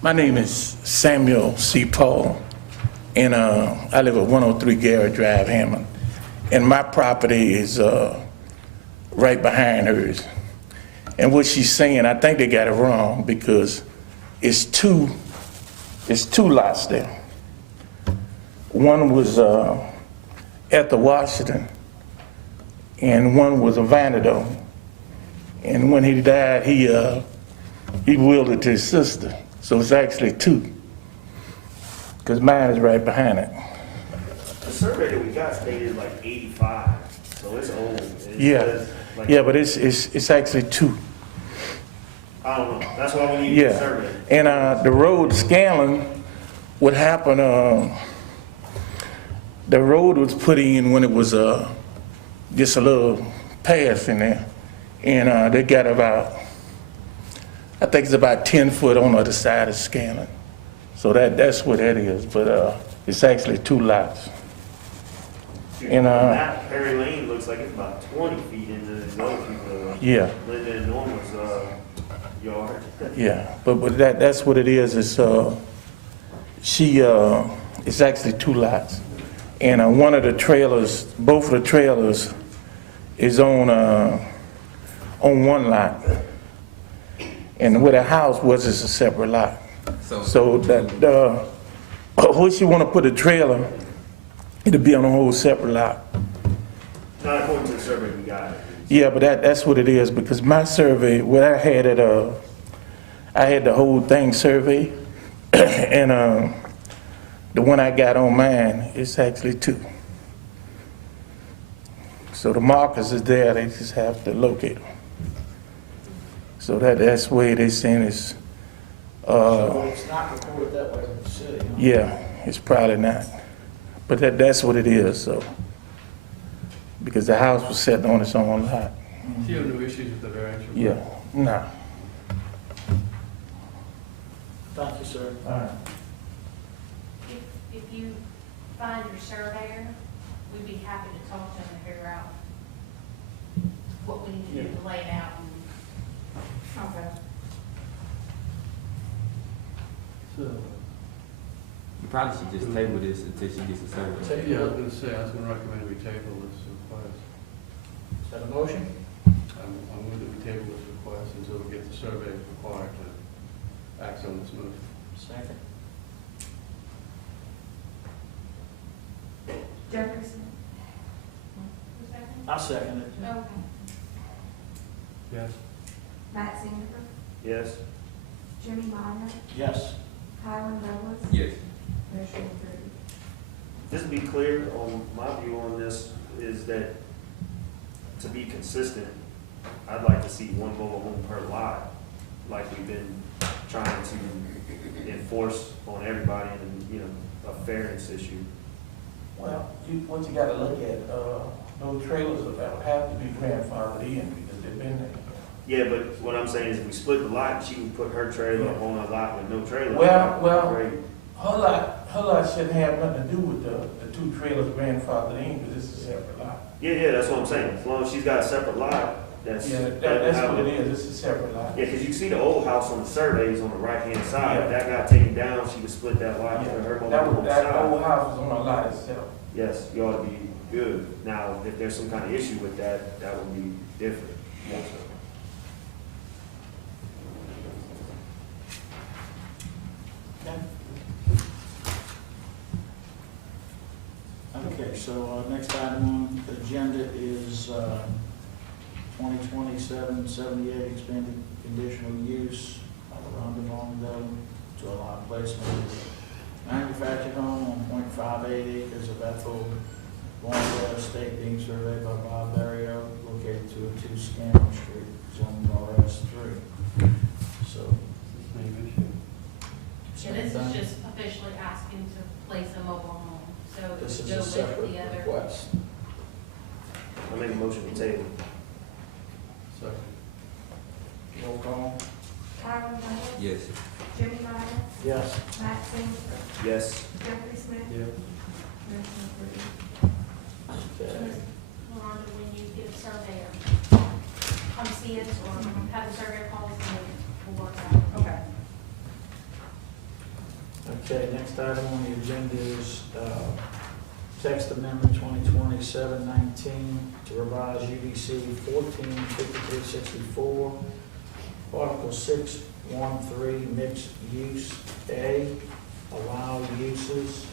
My name is Samuel C. Paul, and I live at 103 Garrett Drive, Hammond. And my property is right behind hers. And what she's saying, I think they got it wrong because it's two lots there. One was at the Washington, and one was a Vanado. And when he died, he willed it to his sister. So it's actually 2, because mine is right behind it. The survey that we got stated like 85, so it's old. Yeah, says, like, yeah, but it's actually 2. I don't know, that's why we need the Yeah, survey. and the road Scanlon, what happened, the road was put in when it was just a little pass in there, and they got about, I think it's about 10 foot on the other side of Scanlon. So that's what that is, but it's actually 2 lots. And That Perry Lane looks like it's about 20 feet into the other people, yeah, Linda and Norma's yard. yeah, but that's what it is. It's it's actually 2 lots, and one of the trailers, both of the trailers, is on 1 lot, and where the house was is a separate lot. So that where she want to put a trailer, it'll be on a whole separate lot. Not according to the survey we got. Yeah, but that's what it is, because my survey, what I had I had the whole thing surveyed, and the one I got on mine is actually 2. So the markers is there, they just have to locate them. So that's the way they saying it's, So it's not recorded that way with the city, huh? yeah, it's probably not. But that's what it is, so. Because the house was set on its own lot. So you have no issues with the variance? Yeah, no. Thank you, sir. All right. If you find your surveyor, we'd be happy to talk to him and figure out what we need to do to lay it out. Okay. So, You probably should just table this until she gets a survey. yeah, I was gonna say, I was gonna recommend we table this request. Is that a motion? I'm going to table this request until we get the survey required to act on this move. Second. Jefferson? Who's that? I second it. Okay. Yes. Matt Sanford? Yes? Jimmy Meyer? Yes. Kylan Douglas? Yes. Motion approved. Just to be clear on my view on this is that to be consistent, I'd like to see 1 mobile home per lot, like we've been trying to enforce on everybody and, a fairness issue. Well, what you gotta look at, those trailers would have to be grandfathered in because they've been there. Yeah, but what I'm saying is if we split the lot, she can put her trailer on a lot with no trailer. Well, Great. her lot shouldn't have nothing to do with the 2 trailers grandfathered in because it's a separate lot. Yeah, that's what I'm saying. As long as she's got a separate lot, That's. Yeah, that's what it is, it's a separate lot. Yeah, because you see the old house on the surveys on the right-hand side, Yeah. that got taken down, she would split that lot to her home That on was, the that side. old house was on my lot itself. Yes, you ought to be good. Now, if there's some kind of issue with that, that would be different. Okay, so, next item on the agenda is, 2027-78 expanded conditional use around the Rondo to allow placement of manufactured home on .58 acres of Ethel Rondo estate being surveyed by Bob Barrio, located 202 Scanlon Street, zone RS3. So, Same issue. Yeah, this is just officially asking to place a mobile home, so it this would is go a with separate the other. request. I make a motion to table. Second. Roll call? Tyler Bennett, Yes. Jimmy Ryder, Yes. Matt Sainsbury, Yes. Jeffrey Smith, Yeah. Harrison Burton. Okay. Rhonda, when you get a surveyor, come see us or have a surveyor call us and we'll work out. Okay. Okay, next item on the agenda is text amendment 2020-719 to revise UDC 145364, Article 613, mixed use A, allow uses,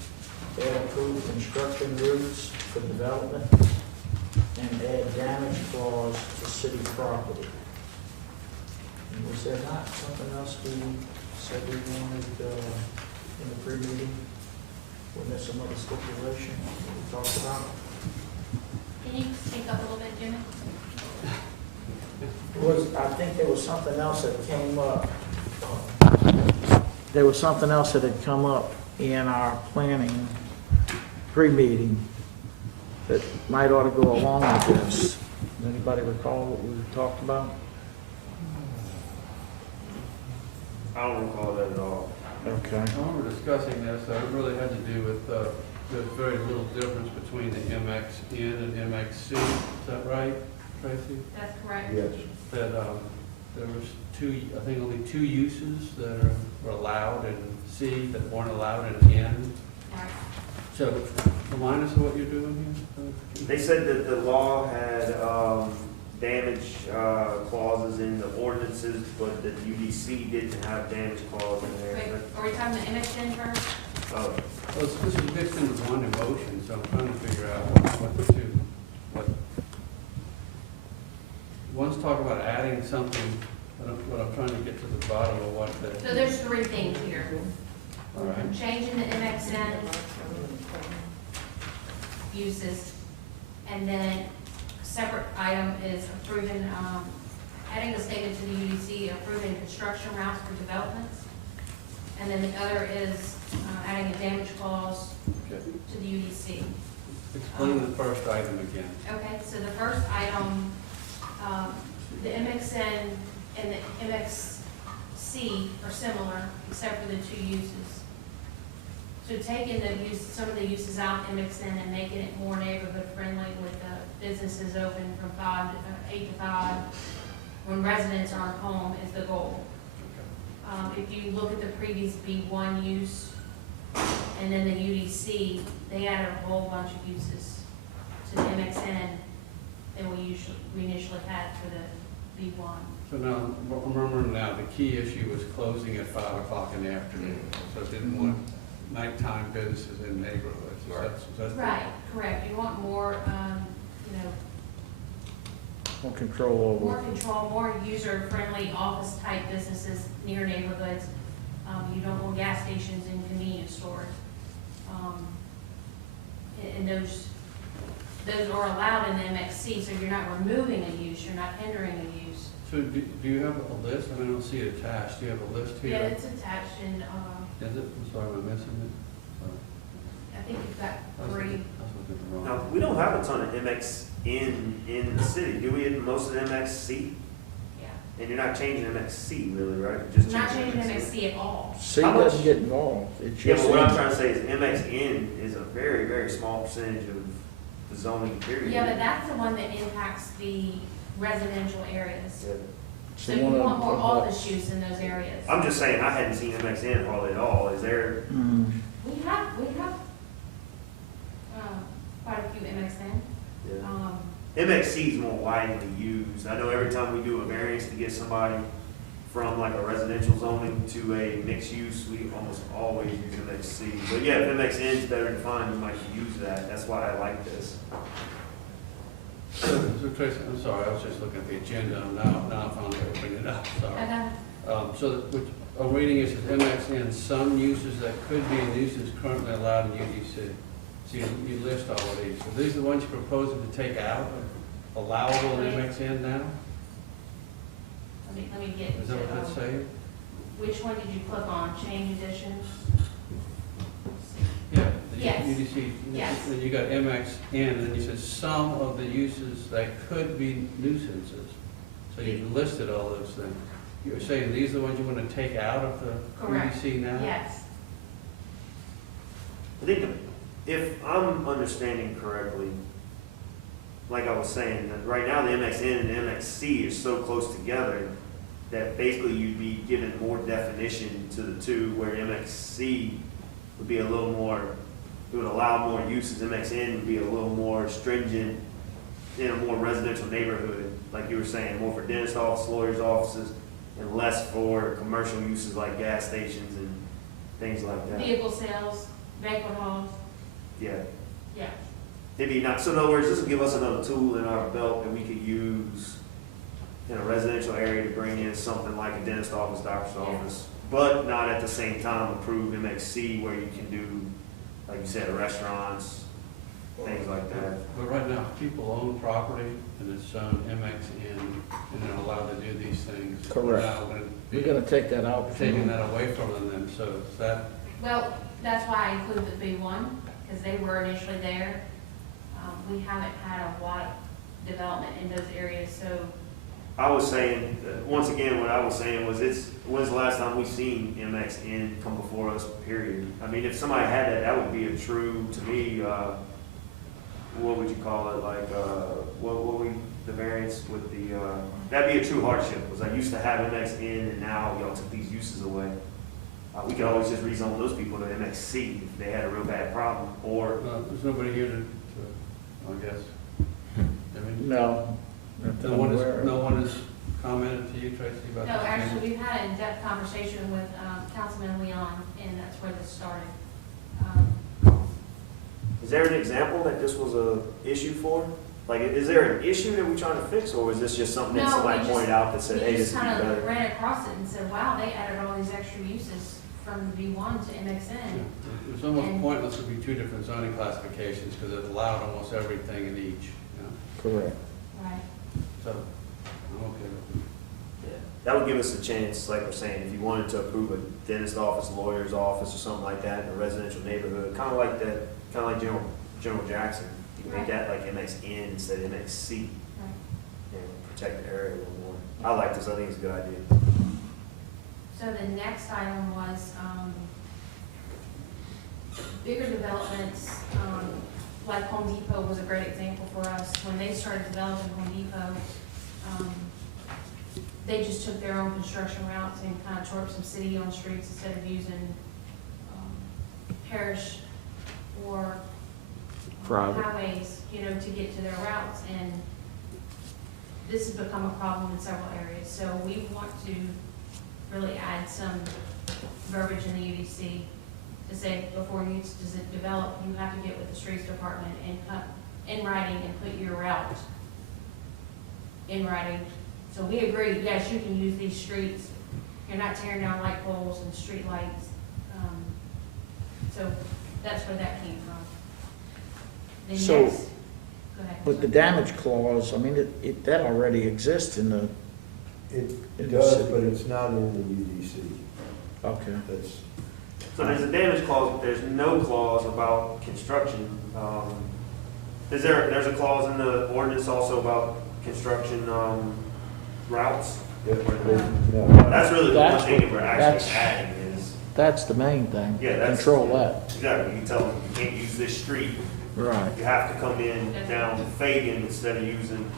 add approved construction routes for development, and add damage clause to city property. And was there not something else we said we wanted in the pre-meeting? Wasn't there some other stipulation that we talked about? Can you speak up a little bit, Jimmy? I think there was something else that came up. There was something else that had come up in our planning pre-meeting that might ought to go along with this. Does anybody recall what we talked about? I don't recall that at all. Okay. When we were discussing this, it really had to do with, there's very little difference between the MXN and MXC. Is that right, Tracy? That's correct. Yes. That, there was I think only two uses that were allowed in C that weren't allowed in N. Right. So, remind us of what you're doing here? They said that the law had damage clauses in the ordinances, but that UDC didn't have damage clause in Wait, there. are we talking about MXN first? Oh, Well, this is mixed into one emotion, so I'm trying to figure out what. One's talking about adding something, what I'm trying to get to the bottom of what the. So there's three things here. All right. Changing the MXN uses, and then a separate item is approving, adding a statement to the UDC, approving construction routes for developments. And then the other is adding a damage clause Okay. to the UDC. Explain the first item again. Okay, so the first item, the MXN and the MXC are similar, except for the two uses. So taking some of the uses out in MXN and making it more neighborhood friendly with the businesses open from 8 to 5, when residents aren't home is the goal. If you look at the previous B1 use and then the UDC, they added a whole bunch of uses to the MXN than we initially had for the B1. So now, remember now, the key issue was closing at 5 o'clock in the afternoon, so it didn't want nighttime businesses in neighborhoods. That's Right, correct. You want more, More control more control, more user-friendly office-type businesses near neighborhoods. You don't want gas stations and convenience stores. And those are allowed in the MXC, so you're not removing a use, you're not hindering a use. So do you have a list? I mean, I don't see it attached. Do you have a list here? Yeah, it's attached in, Is it? I'm sorry, am I missing it? I think you've got I was 3. looking- I was looking at the now, wrong. we don't have a ton of MX in the city, do we, in most of the MXC? Yeah. And you're not changing MXC really, right? You're just Not changing MXC at all. C How much- doesn't get involved. It's Yeah, just but what I'm trying to say is MXN is a very, very small percentage of the zoning period. Yeah, but that's the one that impacts the residential areas. Yeah. So you want more office use in those areas. I'm just saying, I hadn't seen MXN hardly at all. Is there, We have, quite a few MXN. MXC is more widely used. I know every time we do a variance to get somebody from like a residential zoning to a mixed use, we almost always use MXC. But yeah, if MXN is better defined, we might use that. That's why I like this. So Tracy, I'm sorry, I was just looking at the agenda, and now I finally opened it up, sorry. Okay. So which, I'm reading it says MXN, some uses that could be in uses currently allowed in UDC. So you list all of these. So these are the ones you're proposing to take out, allowable in MXN now? Let me get. Is that what that's saying? Which one did you click on? Change additions? Yeah. the Yes. UDC. Yes. Then you got MXN, and then you said some of the uses that could be nuisances. So you listed all those things. You're saying these are the ones you want to take out of the Correct. UDC now? Yes. I think if I'm understanding correctly, like I was saying, that right now the MXN and the MXC are so close together that basically you'd be given more definition to the two, where MXC would be a little more, it would allow more uses. MXN would be a little more stringent in a more residential neighborhood, like you were saying, more for dentist offices, lawyers' offices, and less for commercial uses like gas stations and things like that. Vehicle sales, banquet halls, Yeah. yeah. Maybe not, so in other words, this will give us another tool in our belt that we could use in a residential area to bring in something like a dentist office, doctor's office, but not at the same time approve MXC where you can do, like you said, restaurants, things like that. But right now, people own property and it's shown MXN and they're allowed to do these things. Correct. Now, when We're gonna take that out. taking that away from them then, so is that, Well, that's why I included the B1, because they were initially there. We haven't had a lot of development in those areas, so I was saying, once again, what I was saying was when's the last time we seen MXN come before us, period? I mean, if somebody had that, that would be a true, to me, what would you call it, like, what we, the variance with the, that'd be a true hardship, was I used to have MXN and now y'all took these uses away. We could always just rezone those people to MXC if they had a real bad problem, or, there's nobody here to I guess. I mean, No. no one has commented to you, Tracy, about no, this? actually, we've had an in-depth conversation with Councilman Leon, and that's where this started. is there an example that this was a issue for? Like, is there an issue that we're trying to fix, or is this just something that No, somebody we just- pointed out that said, hey, We this just would be kind of better? ran across it and said, wow, they added all these extra uses from V1 to MXN. It was almost pointless to be two different zoning classifications because it allowed almost everything in each, you know, Correct. Right. so I'm okay with it. Yeah, that would give us a chance, like we're saying, if you wanted to approve a dentist office, lawyer's office, or something like that in a residential neighborhood, kind of like that, kind of like General Jackson. You can make that like MXN instead of MXC, Right. and protect the area a little more. I like this, I think it's a good idea. So the next item was bigger developments, like Home Depot was a great example for us. When they started developing Home Depot, they just took their own construction routes and kind of tore up some city-owned streets instead of using parish or Private. highways, you know, to get to their routes. And this has become a problem in several areas. So we want to really add some verbiage in the UDC to say before you develop, you have to get with the streets department and come in writing and put your route in writing. So we agree, yes, you can use these streets. You're not tearing down light poles and street lights. So that's where that came from. The So, next, go ahead. But the damage clause, I mean, that already exists in the, It In the does, city. but it's not in the UDC. okay. That's, So there's a damage clause, but there's no clause about construction. There's a clause in the ordinance also about construction, routes? no. That's really the one That's thing that what- we're that's- actually adding is, That's the main thing. yeah, that's. Control that. Exactly, you tell them you can't use this street, Right. you have to come in down Fagan instead of using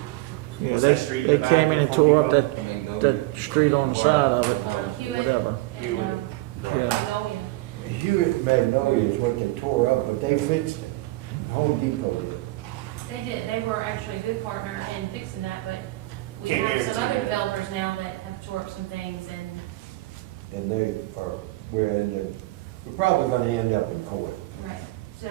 Yeah, What's they, that street they in the came back in and of tore Home up Depot? that street on the side of it, Hewitt whatever. and, Yeah. Magnolia. Hewitt Magnolia is what they tore up, but they fixed it. Home Depot did. They did, they were actually a good partner in fixing that, but we Can't have some guarantee other that. developers now that have tore up some things and, And we're probably gonna end up in court. right, so.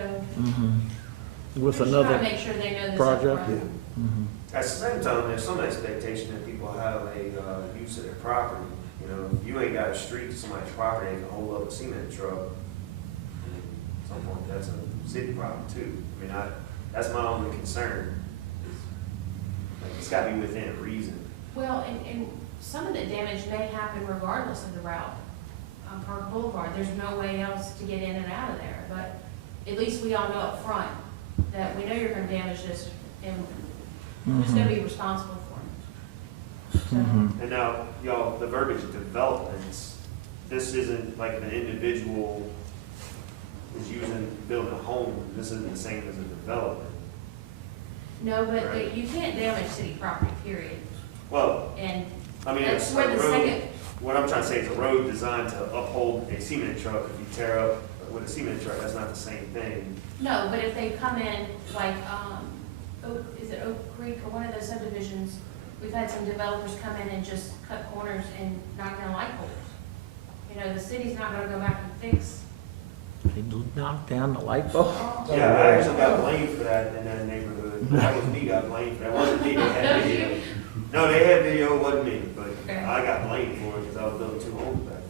With we're just another trying to make sure they know this project? upfront. Mhm. At the same time, there's some expectation that people have a use of their property. You know, if you ain't got a street to somebody's property, they can hold up a cement truck. And at some point, that's a city problem too. I mean, that's my only concern. Like, it's gotta be within reason. Well, and some of the damage may happen regardless of the route on Park Boulevard. There's no way else to get in and out of there, but at least we all know up front that we know you're gonna damage this and we're just gonna be responsible for it. So, And now, y'all, the verbiage developments, this isn't like an individual is building a home, this isn't the same as a development. no, but Right. you can't damage city property, period. Well, And I mean, that's it's a where the road, second, what I'm trying to say is a road designed to uphold a cement truck. If you tear up with a cement truck, that's not the same thing. no, but if they come in, like, is it Oak Creek or one of those subdivisions, we've had some developers come in and just cut corners and knock down light poles. You know, the city's not gonna go back and fix. They knocked down the light bulb? Yeah, I actually got blamed for that in that neighborhood. That was me got blamed for that. It wasn't me that had video. No, they had video, it wasn't me, but Okay. I got blamed for it because I was building 2 homes back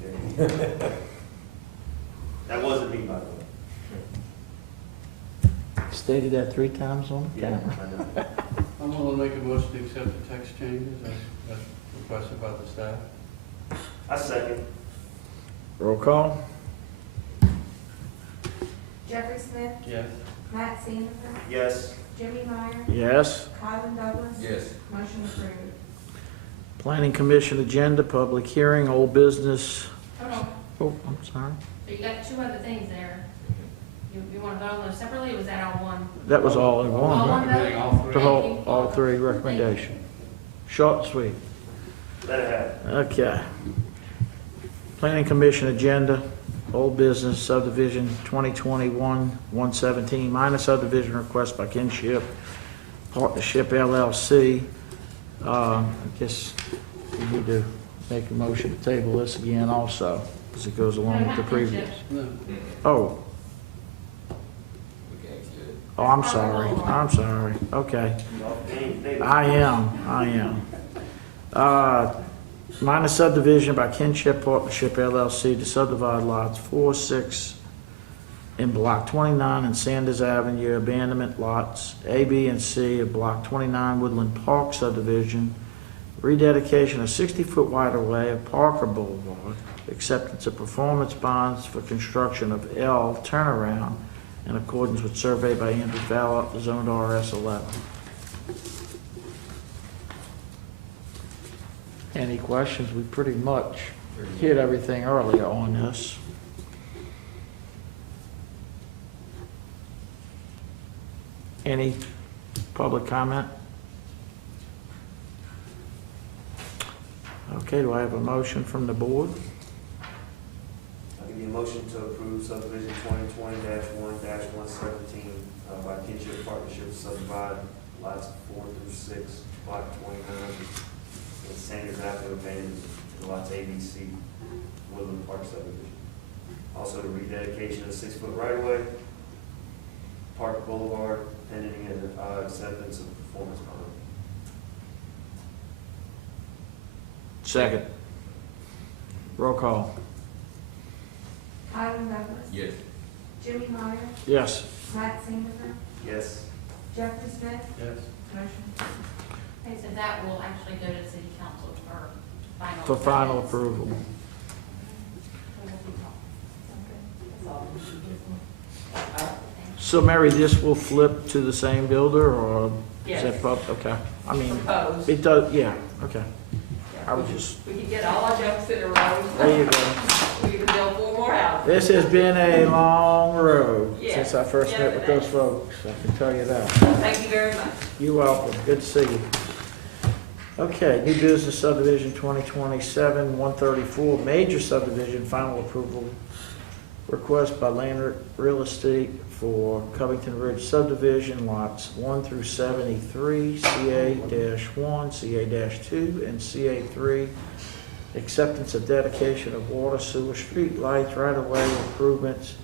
there. That wasn't me, by the way. Stated that 3 times on Yeah, camera. I know. I'm willing to make a motion to accept the text changes as requested by the staff. I second. Roll call? Jeffrey Smith, Yes. Matt Sanderson, Yes. Jimmy Meyer, Yes. Kylan Douglas. Yes. Motion approved. Planning Commission agenda, public hearing, old business. Hold on, Oh, I'm sorry. so you got 2 other things there. You wanna vote on those separately, or was that all one? That was all in All one, one right? Recommending all three. To hold all 3 recommendations. Short and sweet. Let it happen. Okay. Planning Commission agenda, old business subdivision 2021-117, minor subdivision request by Kinship Partnership LLC. I guess we need to make a motion to table this again also, as it goes along with the previous. No. Oh, We can actually do it. oh, I'm sorry, okay. I am. Minor subdivision by Kinship Partnership LLC to subdivide lots 4, 6 in Block 29 and Sanders Avenue, abandonment lots A, B, and C of Block 29 Woodland Park subdivision, rededication of 60-foot right-of-way of Parker Boulevard, acceptance of performance bonds for construction of L turnaround in accordance with survey by Andrew Fowler, zoned RS 11. Any questions? We pretty much hit everything earlier on this. Any public comment? Okay, do I have a motion from the board? I'll give you a motion to approve subdivision 2020-1-117 by Kinship Partnership subdivide lots 4 through 6, block 29, and Sanders Avenue abandoned in lots A, B, C, Woodland Park subdivision. Also the rededication of 6-foot right-of-way, Park Boulevard, pending an acceptance of performance bond. Second. Roll call. Kylan Douglas, Yes. Jimmy Meyer, Yes. Matt Sanderson, Yes. Jeffrey Smith. Yes. Motion approved. Okay, so that will actually go to city council for final. For final approval. So Mary, this will flip to the same builder or is that, okay, I mean, Proposed. it does, yeah, okay. I was just, We can get all our ducks in a row. there you go. We can build 4 more houses. This has been a long road Yeah. since I first met with Yeah, those folks, I can tell you that. Thank you very much. You're welcome, good to see you. Okay, new business subdivision 2027, 134, major subdivision, final approval. Request by Land Real Estate for Covington Ridge subdivision, lots 1 through 73, CA-1, CA-2, and CA-3. Acceptance of dedication of water, sewer, street lights, right-of-way improvements,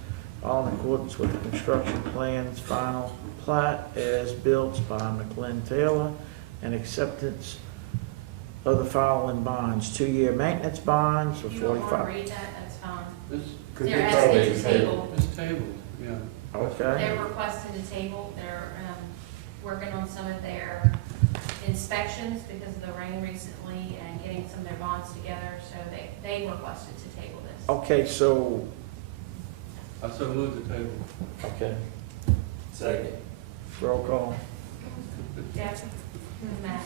all in accordance with the construction plans, final plat as built by McLean Taylor, and acceptance of the following bonds. 2-year maintenance bonds for If you don't want to 45. read that, that's fine. This, They're asking to table. this table, yeah. Okay, They're requesting to table. They're working on some of their inspections because of the rain recently and getting some of their bonds together, so they requested to table this. okay, so, I so moved the table. okay, Second. roll call. Jeffrey? Matt?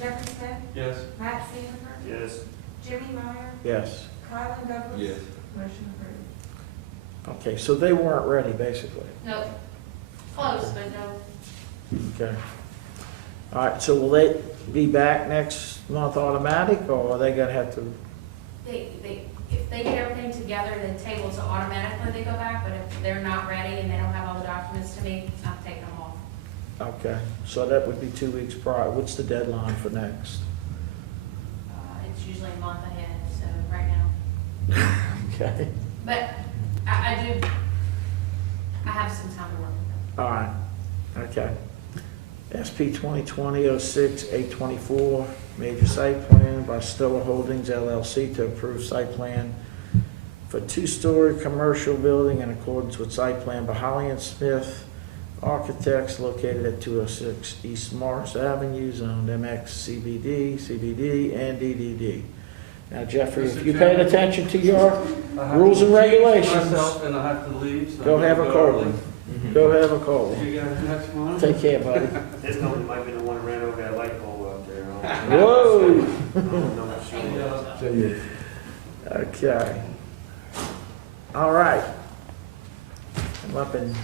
Jeffrey Smith, Yes. Matt Sanford, Yes. Jimmy Meyer, Yes. Kylan Douglas. Yes. Motion approved. Okay, so they weren't ready, basically. Nope. Close, but no. Okay. All right, so will they be back next month automatic, or are they gonna have to? If they get everything together, the tables automatically they go back, but if they're not ready and they don't have all the documents to me, I'm taking them off. Okay, so that would be 2 weeks prior. What's the deadline for next? It's usually a month ahead, so right now. Okay, But I have some time to work with them. all right, okay. SP 2020-06-824, major site plan by Stella Holdings LLC to approve site plan for 2-story commercial building in accordance with site plan by Holly and Smith Architects located at 206 East Morris Avenue, zoned MX CBD, CBD, and DDD. Now, Jeffrey, if you paid attention to your rules and regulations, Myself and I have to leave, so. go have a cold. Go have a See cold. you guys next month. Take care, buddy. This company might be the one that ran over that light pole out there. Whoa! I don't know for sure. Okay. All right. I'm up in,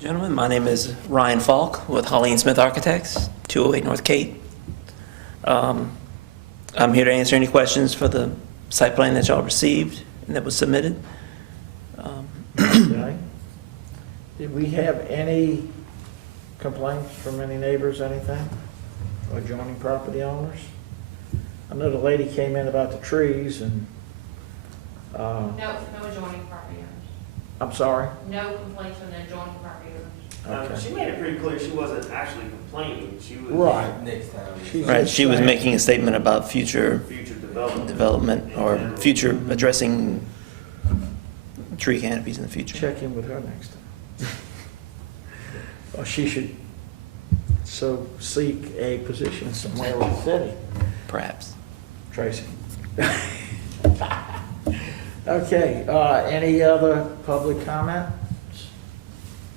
Gentlemen, my name is Ryan Falk with Holly and Smith Architects, 208 North Cape. I'm here to answer any questions for the site plan that y'all received and that was submitted. okay. Did we have any complaints from any neighbors, anything? Or adjoining property owners? I know the lady came in about the trees and, No adjoining property owners. I'm sorry? No complaints from the adjoining property owners. Okay. She made it pretty clear she wasn't actually complaining. She was. Right. Next time. She's Right, just she was saying- making a statement about future Future development. development or future addressing tree canopies in the future. Check in with her next time. Or she should so seek a position somewhere in the city. Perhaps. Tracy. Okay, any other public comment?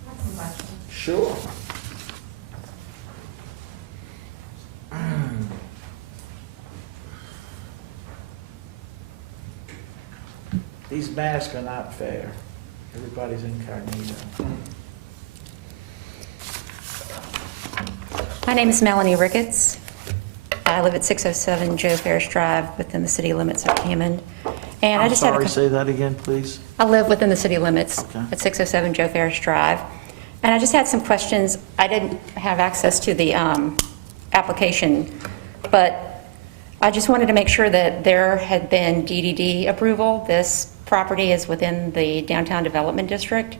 That's some questions. Sure. These masks are not fair. Everybody's incognito. My name is Melanie Ricketts. I live at 607 Joe Ferris Drive within the city limits of Hammond. And I I'm just had a sorry, couple- say that again, please. I live within the city limits Okay. at 607 Joe Ferris Drive. And I just had some questions. I didn't have access to the application, but I just wanted to make sure that there had been DDD approval. This property is within the downtown development district.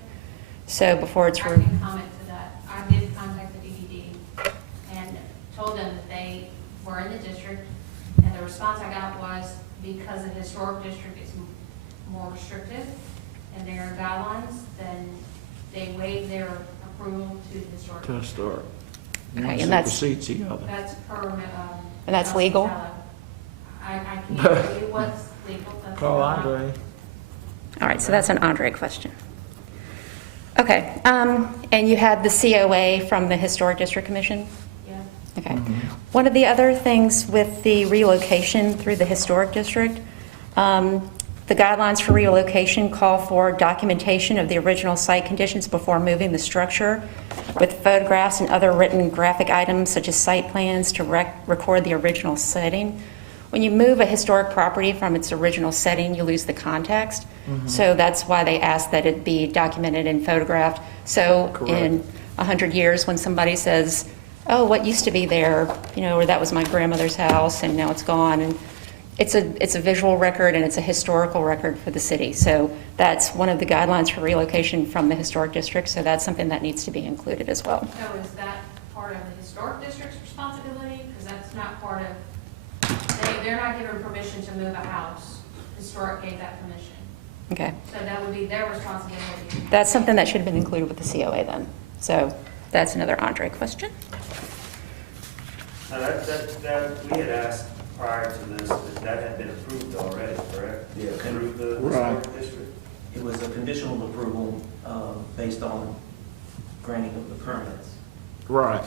So before it's, I can comment to that. I did contact the DDD and told them that they were in the district, and the response I got was because the historic district is more restrictive in their guidelines, then they waived their approval to the historic. To start. Okay, One and that's- supersedes the other. That's per. And that's Councilman legal? Tello. I can't tell you what's legal. That's Call not- Andre. all right, so that's an Andre question. Okay, and you had the COA from the Historic District Commission? Yeah. Okay. One of the other things with the relocation through the Historic District, The guidelines for relocation call for documentation of the original site conditions before moving the structure with photographs and other written graphic items such as site plans to record the original setting. When you move a historic property from its original setting, you lose the context. So that's why they ask that it be documented and photographed. So in 100 years, when somebody says, oh, what used to be there, you know, or that was my grandmother's house and now it's gone, and it's a visual record and it's a historical record for the city. So that's one of the guidelines for relocation from the historic district. So that's something that needs to be included as well. So is that part of the historic district's responsibility? Because that's not part of, they're not given permission to move a house. Historic gave that permission. Okay. So that would be their responsibility. That's something that should have been included with the COA then. So that's another Andre question. Now, that, we had asked prior to this, that had been approved already, correct? Yeah. Approved the Right. historic district? It was a conditional approval based on granting of the permits. Right.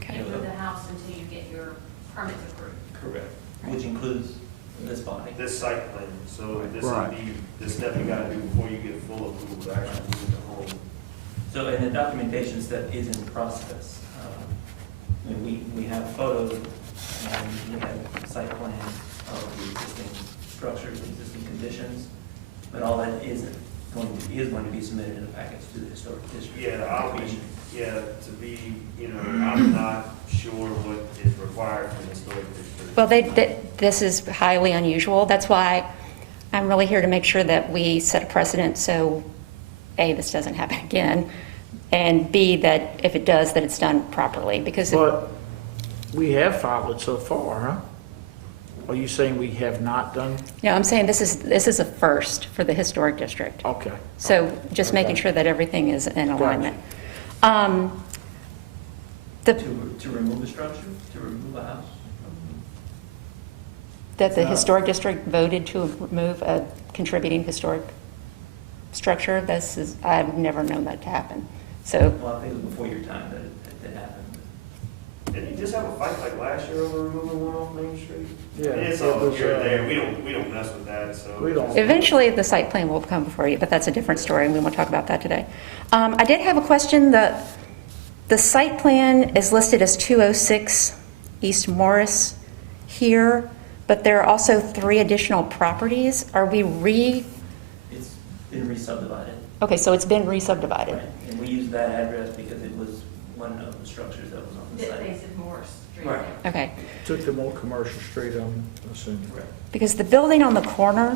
Can't move the house until you get your permits approved. Correct. Which includes this body. This site plan, so this Right. would be the step you gotta do before you get full approval to actually move the home. So, and the documentation step is in process. And we have photos and we have site plans of the existing structures, existing conditions, but all that is going to be submitted in a package to the historic district. Yeah, to be, you know, I'm not sure what is required from the historic district. Well, this is highly unusual. That's why I'm really here to make sure that we set a precedent so A, this doesn't happen again, and B, that if it does, that it's done properly. Because But we have followed so far, huh? Are you saying we have not done? no, I'm saying this is a first for the historic district. Okay. So just Okay. making sure that everything is in Gotcha. alignment. To remove a structure, to remove a house? That the historic district voted to remove a contributing historic structure. I've never known that to happen. So, Well, I think it was before your time that it happened. Didn't you just have a fight like last year over removing one off Main Street? Yeah, It's it all was, here and there, we don't mess with that, so. We don't. eventually, the site plan will come before you, but that's a different story, and we won't talk about that today. I did have a question. The site plan is listed as 206 East Morris here, but there are also 3 additional properties. Are we It's been re-subdivided. Okay, so it's been re-subdivided. Right, and we used that address because it was one of the structures that was on the That site. faces Morris Street. Right. Okay. Took the more commercial street, I'm assuming. Right. Because the building on the corner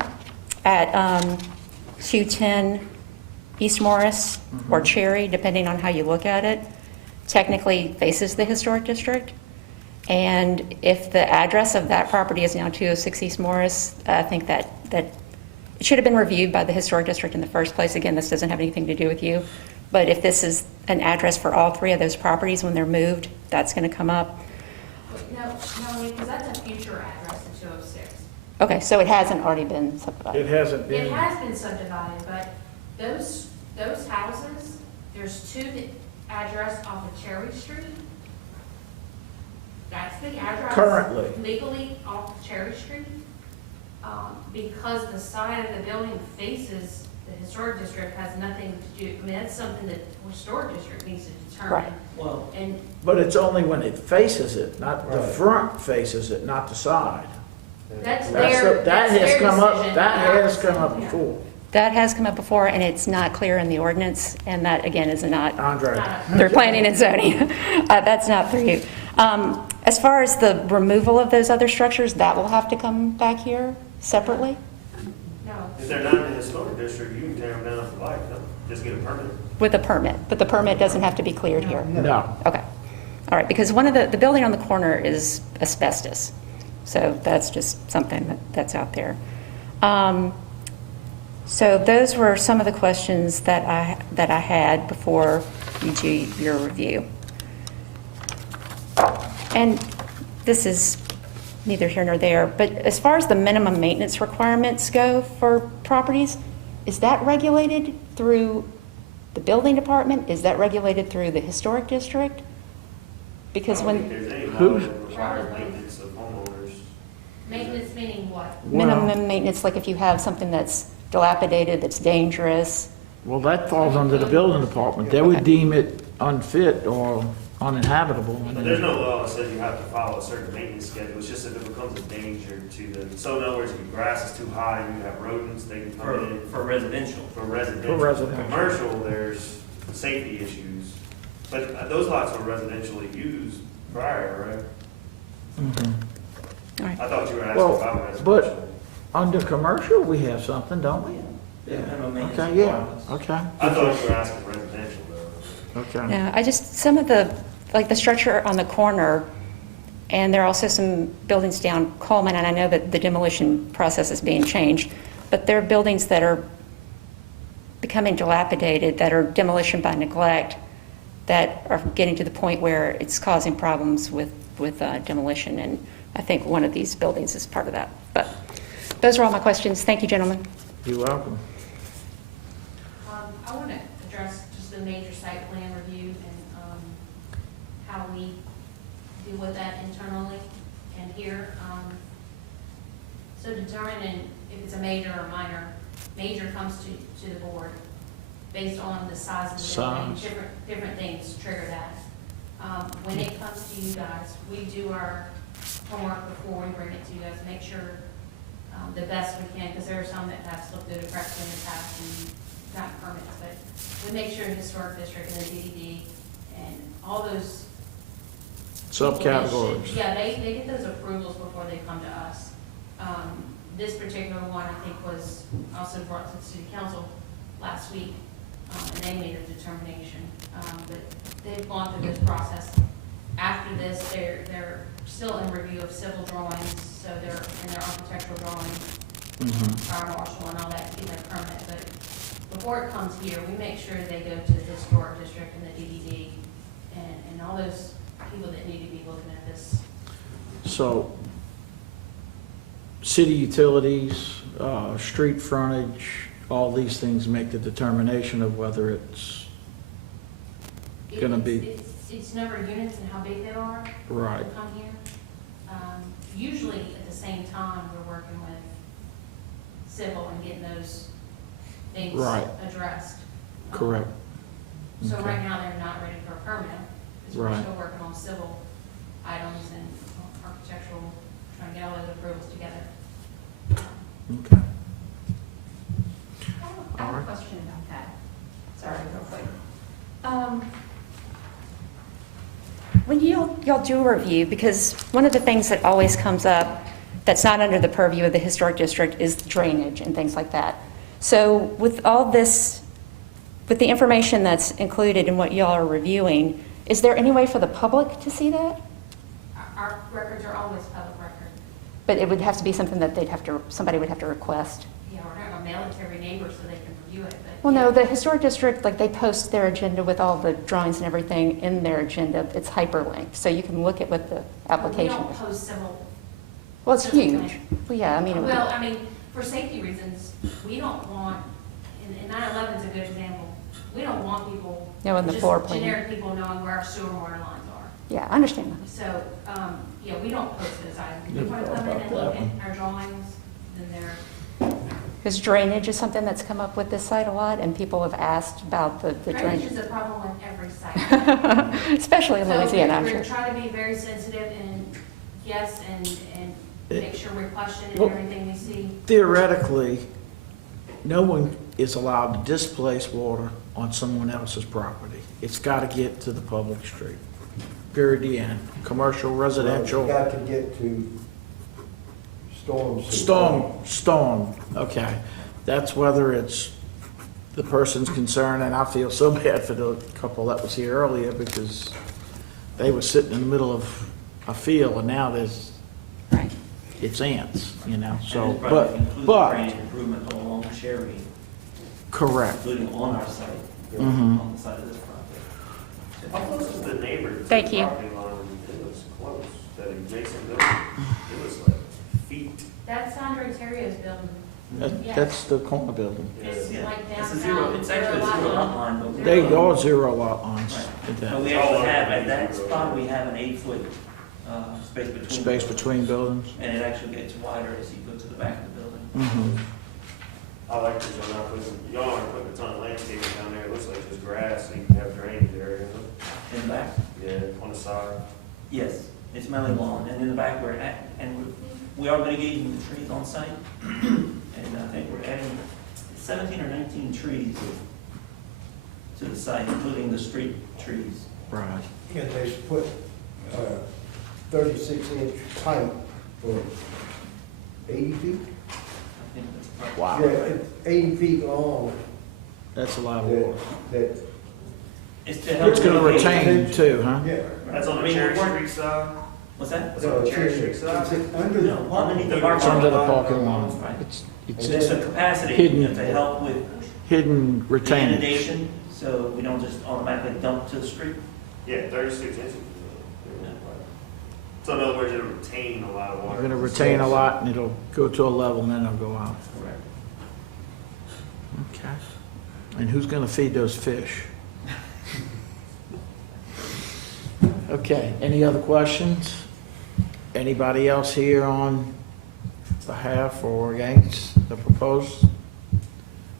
at 210 East Morris or Cherry, depending on how you look at it, technically faces the historic district. And if the address of that property is now 206 East Morris, I think that it should have been reviewed by the historic district in the first place. Again, this doesn't have anything to do with you. But if this is an address for all 3 of those properties when they're moved, that's going to come up. No, because that's a future address in 206. Okay, so it hasn't already been subdivided. It hasn't It been. has been subdivided, but those houses, there's 2 address off of Cherry Street. That's the address. Currently. Legally off of Cherry Street. Because the side of the building faces the historic district has nothing to do, I mean, that's something that the historic district needs to determine. Right. Well, And But it's only when it faces it, not the Right. front faces it, not the side. that's That their has come up, decision. that has come up Yeah. before. That has come up before, and it's not clear in the ordinance, and that, again, is not Andre. through planning and zoning. That's not through you. As far as the removal of those other structures, that will have to come back here separately No. If they're not in the historic district, you can tear them down for life, no? Just get a permit. with a permit, but the permit doesn't have to be cleared here. No. Okay. All right, because one of the building on the corner is asbestos. So that's just something that's out there. So those were some of the questions that I had before you do your review. And this is neither here nor there, but as far as the minimum maintenance requirements go for properties, is that regulated through the building department? Is that regulated through the historic district? Because I don't think when, there's any law Who's- that requires maintenance of homeowners. Maintenance meaning what? Minimum maintenance, like if you have something that's dilapidated, that's dangerous. Well, that falls under the building department. They would deem it unfit or uninhabitable. But there's no law that says you have to follow a certain maintenance schedule. It's just if it becomes a danger to the, so in other words, if your grass is too high and you have rodents, they can come in. For residential. For residential. For residential. Commercial, there's safety issues. But those lots were residentially used prior, right? Mhm. All right. I thought you were asking Well, about residential. but under commercial, we have something, don't we? Yeah, minimum maintenance Okay, yeah, requirements. okay, I thought you were asking residential though. okay. Yeah, I just, some of the, like the structure on the corner, and there are also some buildings down Coleman, and I know that the demolition process is being changed, but there are buildings that are becoming dilapidated, that are demolition by neglect, that are getting to the point where it's causing problems with demolition, and I think one of these buildings is part of that. But those are all my questions. Thank you, gentlemen. You're welcome. I want to address just the major site plan review and how we deal with that internally and here. So determining if it's a major or minor, major comes to the board based on the size of the building. Size. Different things trigger that. When it comes to you guys, we do our homework before we bring it to you guys, make sure the best we can, because there are some that have slipped through the cracks in the past and got permits, but we make sure the historic district and the DDD and all those Subcategories. yeah, they get those approvals before they come to us. This particular one, I think, was also brought to the city council last week, and they made a determination. But they've gone through this process. After this, they're still in review of civil drawings, so they're in their architectural drawings, fire marshal and all that, to get their permit. But before it comes here, we make sure they go to the historic district and the DDD and all those people that need to be looking at this. So, city utilities, street frontage, all these things make the determination of whether it's gonna be. It's number of units and how big they are. Right. That come here. Usually at the same time, we're working with civil and getting those things Right. addressed. Correct. So Okay. right now, they're not ready for a permit, because we're Right. still working on civil items and architectural, trying to get all those approvals together. Okay. I have a question about that. Sorry, real quick. When y'all do a review, because one of the things that always comes up that's not under the purview of the historic district is drainage and things like that. So with all this, with the information that's included in what y'all are reviewing, is there any way for the public to see that? Our records are always public record. But it would have to be something that somebody would have to request. Yeah, we're not gonna mail it to every neighbor so they can review it, but. Well, no, the historic district, like, they post their agenda with all the drawings and everything in their agenda. It's hyperlinked, so you can look at what the application We don't is. post civil. Well, it's civil huge. plan. Well, yeah, I mean, it would be- Well, I mean, for safety reasons, we don't want, and 9/11 is a good example, we don't want people. No, in the just floor plan. Generic people knowing where our sewer and water lines are. yeah, I understand that. So, yeah, we don't post those items. If you want to come in and look at our drawings, then they're, Because drainage is something that's come up with this site a lot, and people have asked about the drainage drainage. is a problem with every site. Especially in Louisiana, I'm So sure. we're trying to be very sensitive and yes, and make sure we're questioning Well, everything we see. Theoretically, no one is allowed to displace water on someone else's property. It's gotta get to the public street. Period, the end. Commercial, residential. You got to get to storms. Storm, okay. That's whether it's the person's concern, and I feel so bad for the couple that was here earlier because they were sitting in the middle of a field and now Right. it's ants, so, And it's probably includes but, drainage improvement along Cherry, correct. including on our site, Mhm. on the side of this project. How close is the neighbor to the Thank you. property line? It was close, that adjacent building, it was like feet. That's Andre Terrio's building. That's the corner building. It's Yeah. like It's a downtown. zero, it's actually a zero lot line, but. They are zero lot lines. Right. at that. But we actually have, at that spot, we have an 8-foot space between. Space buildings. between buildings? And it actually gets wider as you go to the back of the building. Mm-hmm. I like this, y'all aren't putting a ton of landscaping down there, it looks like just grass, so you can have drainage area. In the back? Yeah, on the side. Yes, it's mainly lawn, and in the back we're at, and we are mitigating the trees on site. And I think we're adding 17 or 19 trees to the site, including the street trees. Right. Yeah, they put 36-inch pipe for 80 feet? I think that's probably. Wow. Yeah, it's 80 feet long. That's a lot of That, water. that, It's to help. It's gonna mitigate- retain too, huh? yeah. That's on I the mean, Cherry we're- Street side? What's that? That's on the Cherry Street side? It's under the No, underneath the It's parking under lot. the parking lot. Right. It's It's a capacity hidden. to help with hidden the retainage. inundation, so we don't just automatically dump to the street. Yeah, 36 inches. So in other words, it'll retain a lot of water. We're gonna retain a lot and it'll go to a level and then it'll go out. Correct. Okay. And who's gonna feed those fish? Okay, any other questions? Anybody else here on behalf or against the proposed?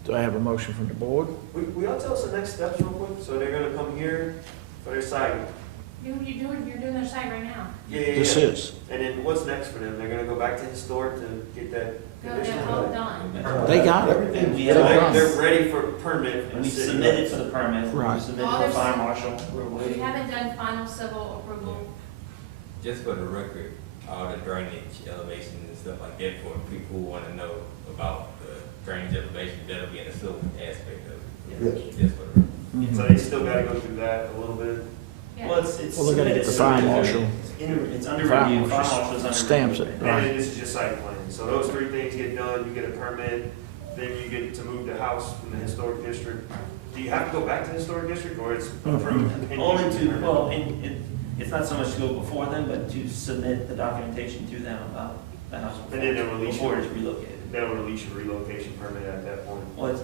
Do I have a motion from the board? We all tell us the next steps real quick, so they're gonna come here for their site. You're doing their site right now. Yeah, yeah, This yeah. is. And then what's next for them? They're gonna go back to historic to get that Go, condition. they're all done. They got it. And we So have, they're ready for permit from and the we city. submitted for the permit, we Right. submitted Oh, for there's- fire marshal, we're We waiting. haven't done final civil approval. Just for the record, all the drainage elevation and stuff like that for people who wanna know about the drainage elevation, that'll be in the civil aspect of it. Yes. Just for the record. So they still gotta go through that a little bit. Yeah. Well, it's Well, they gotta get the fire submitted. marshal. It's under Fire review, fire marshal marshal's under stamps review. it. And Right. then this is just site plan. So those three things get done, you get a permit, then you get to move the house from the historic district. Do you have to go back to the historic district or it's approved? and Only you to, permit? well, it's not so much to go before them, but to submit the documentation to them about the house. And then they'll release Before it. it's relocated. They'll release your relocation permit at that point. Well,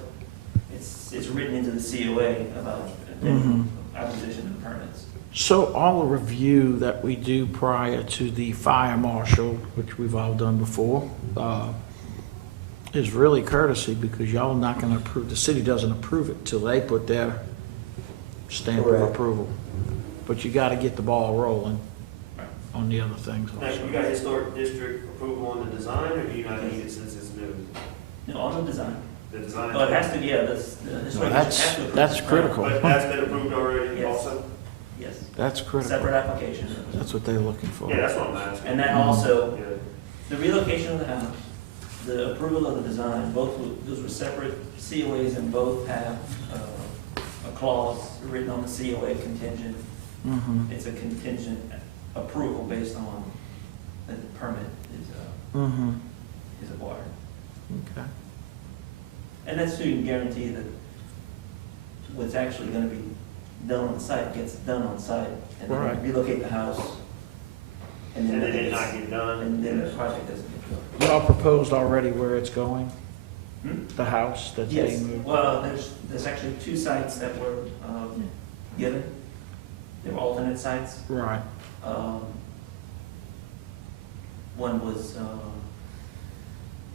it's written into the COA about Mhm. acquisition of permits. So all the review that we do prior to the fire marshal, which we've all done before, is really courtesy because y'all not gonna approve, the city doesn't approve it till they put their stamp of Correct. approval. But you gotta get the ball rolling on the other things Now, also. you got historic district approval on the design or do you not need it since it's new? No, on the design. The design? Well, it has to, yeah, the Well, historic that's- district has to approve that's the permit. critical. But that's been approved already Yes. also? Yes, That's critical. separate application. That's what they're looking for. Yeah, that's what I'm asking. And then also, Yeah. the relocation of the house, the approval of the design, those were separate COAs and both have a clause written on the COA contingent. Mhm. It's a contingent approval based on that the permit Mhm. is acquired. Okay. And that's to guarantee that what's actually gonna be done on site gets done on site. And Right. then relocate the house. And then it it's- not get done? And then the project doesn't get built. Y'all proposed already where it's going? Hmm? The house that's Yes, being moved? well, there's actually two sites that were given. They were alternate sites. Right. One was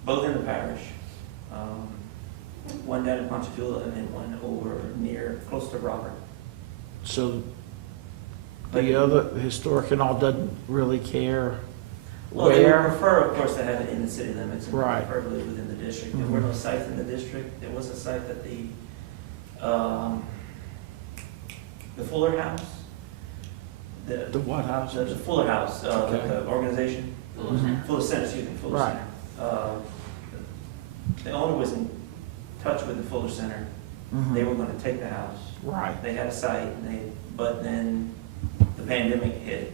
both in the parish. One down in Ponchatoula and then one over near, close to Robert. So But- the other, historic and all doesn't really care Well, they would where? prefer, of course, to have it in the city limits and Right. preferably within the district. There were no sites in the district. There was a site that the Fuller House, The what house? the Fuller House, Okay. the organization, Mhm. Fuller Center, excuse me, Fuller Right. Center. The owner was in touch with the Fuller Center. Mhm. They were gonna take the house. Right. They had a site, but then the pandemic hit.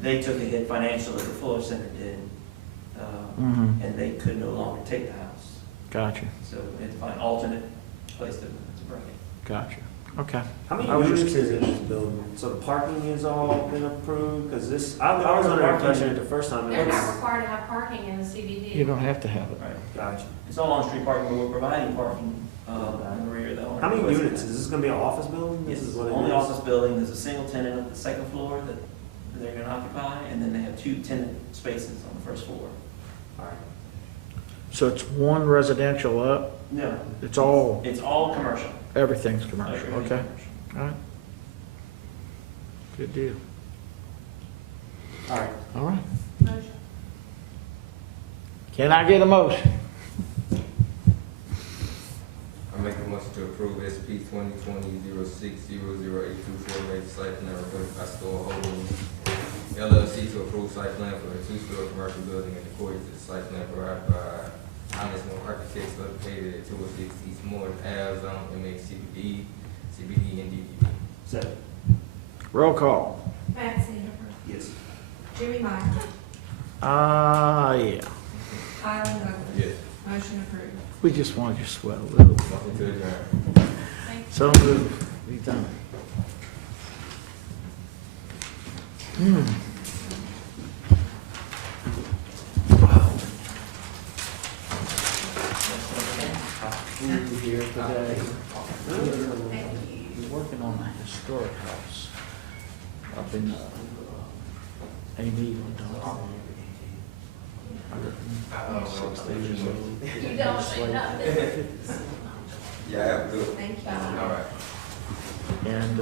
They took a hit financially, the Fuller Center did, Mhm. and they could no longer take the house. Gotcha, So we had to find alternate place to bring it. gotcha. Okay. How many I was units just is in curious. this building? So the parking has all been approved? Because this, I was under the impression it the first time. They're It was, not required to have parking in the CBD. You don't have to have it. Right. gotcha. It's all on-street parking, but we're providing parking in the rear of the owner. How many requested units? that. Is this gonna be an office building? Yes, This is what it only is? office building. There's a single tenant at the second floor that they're gonna occupy, and then they have 2 tenant spaces on the first floor. So it's one residential up, No, it's all, it's all commercial. everything's commercial, Everything's okay? commercial. All right. Good deal. All right. All right. Motion. Can I get a motion? I make a motion to approve SP 2020-06-00824, major site plan request by Store Holdings LLC to approve site plan for a 2-story commercial building in accordance with the site plan provided by Hammond Architects located at 206 East Morton Ave, Zone MX CBD, and DDD. Second. Roll call. Matt Sanford, Yes. Jimmy Meyer, Yeah. Hiram Douglas. Yes. Motion approved. We just wanted you to sweat a little. Motion to adjourn. So moved. We done. Here today. We're working on a historic house up in Amy, I'm 60 years old. You don't say nothing. Yeah, I have to do it. Thank you. All right. And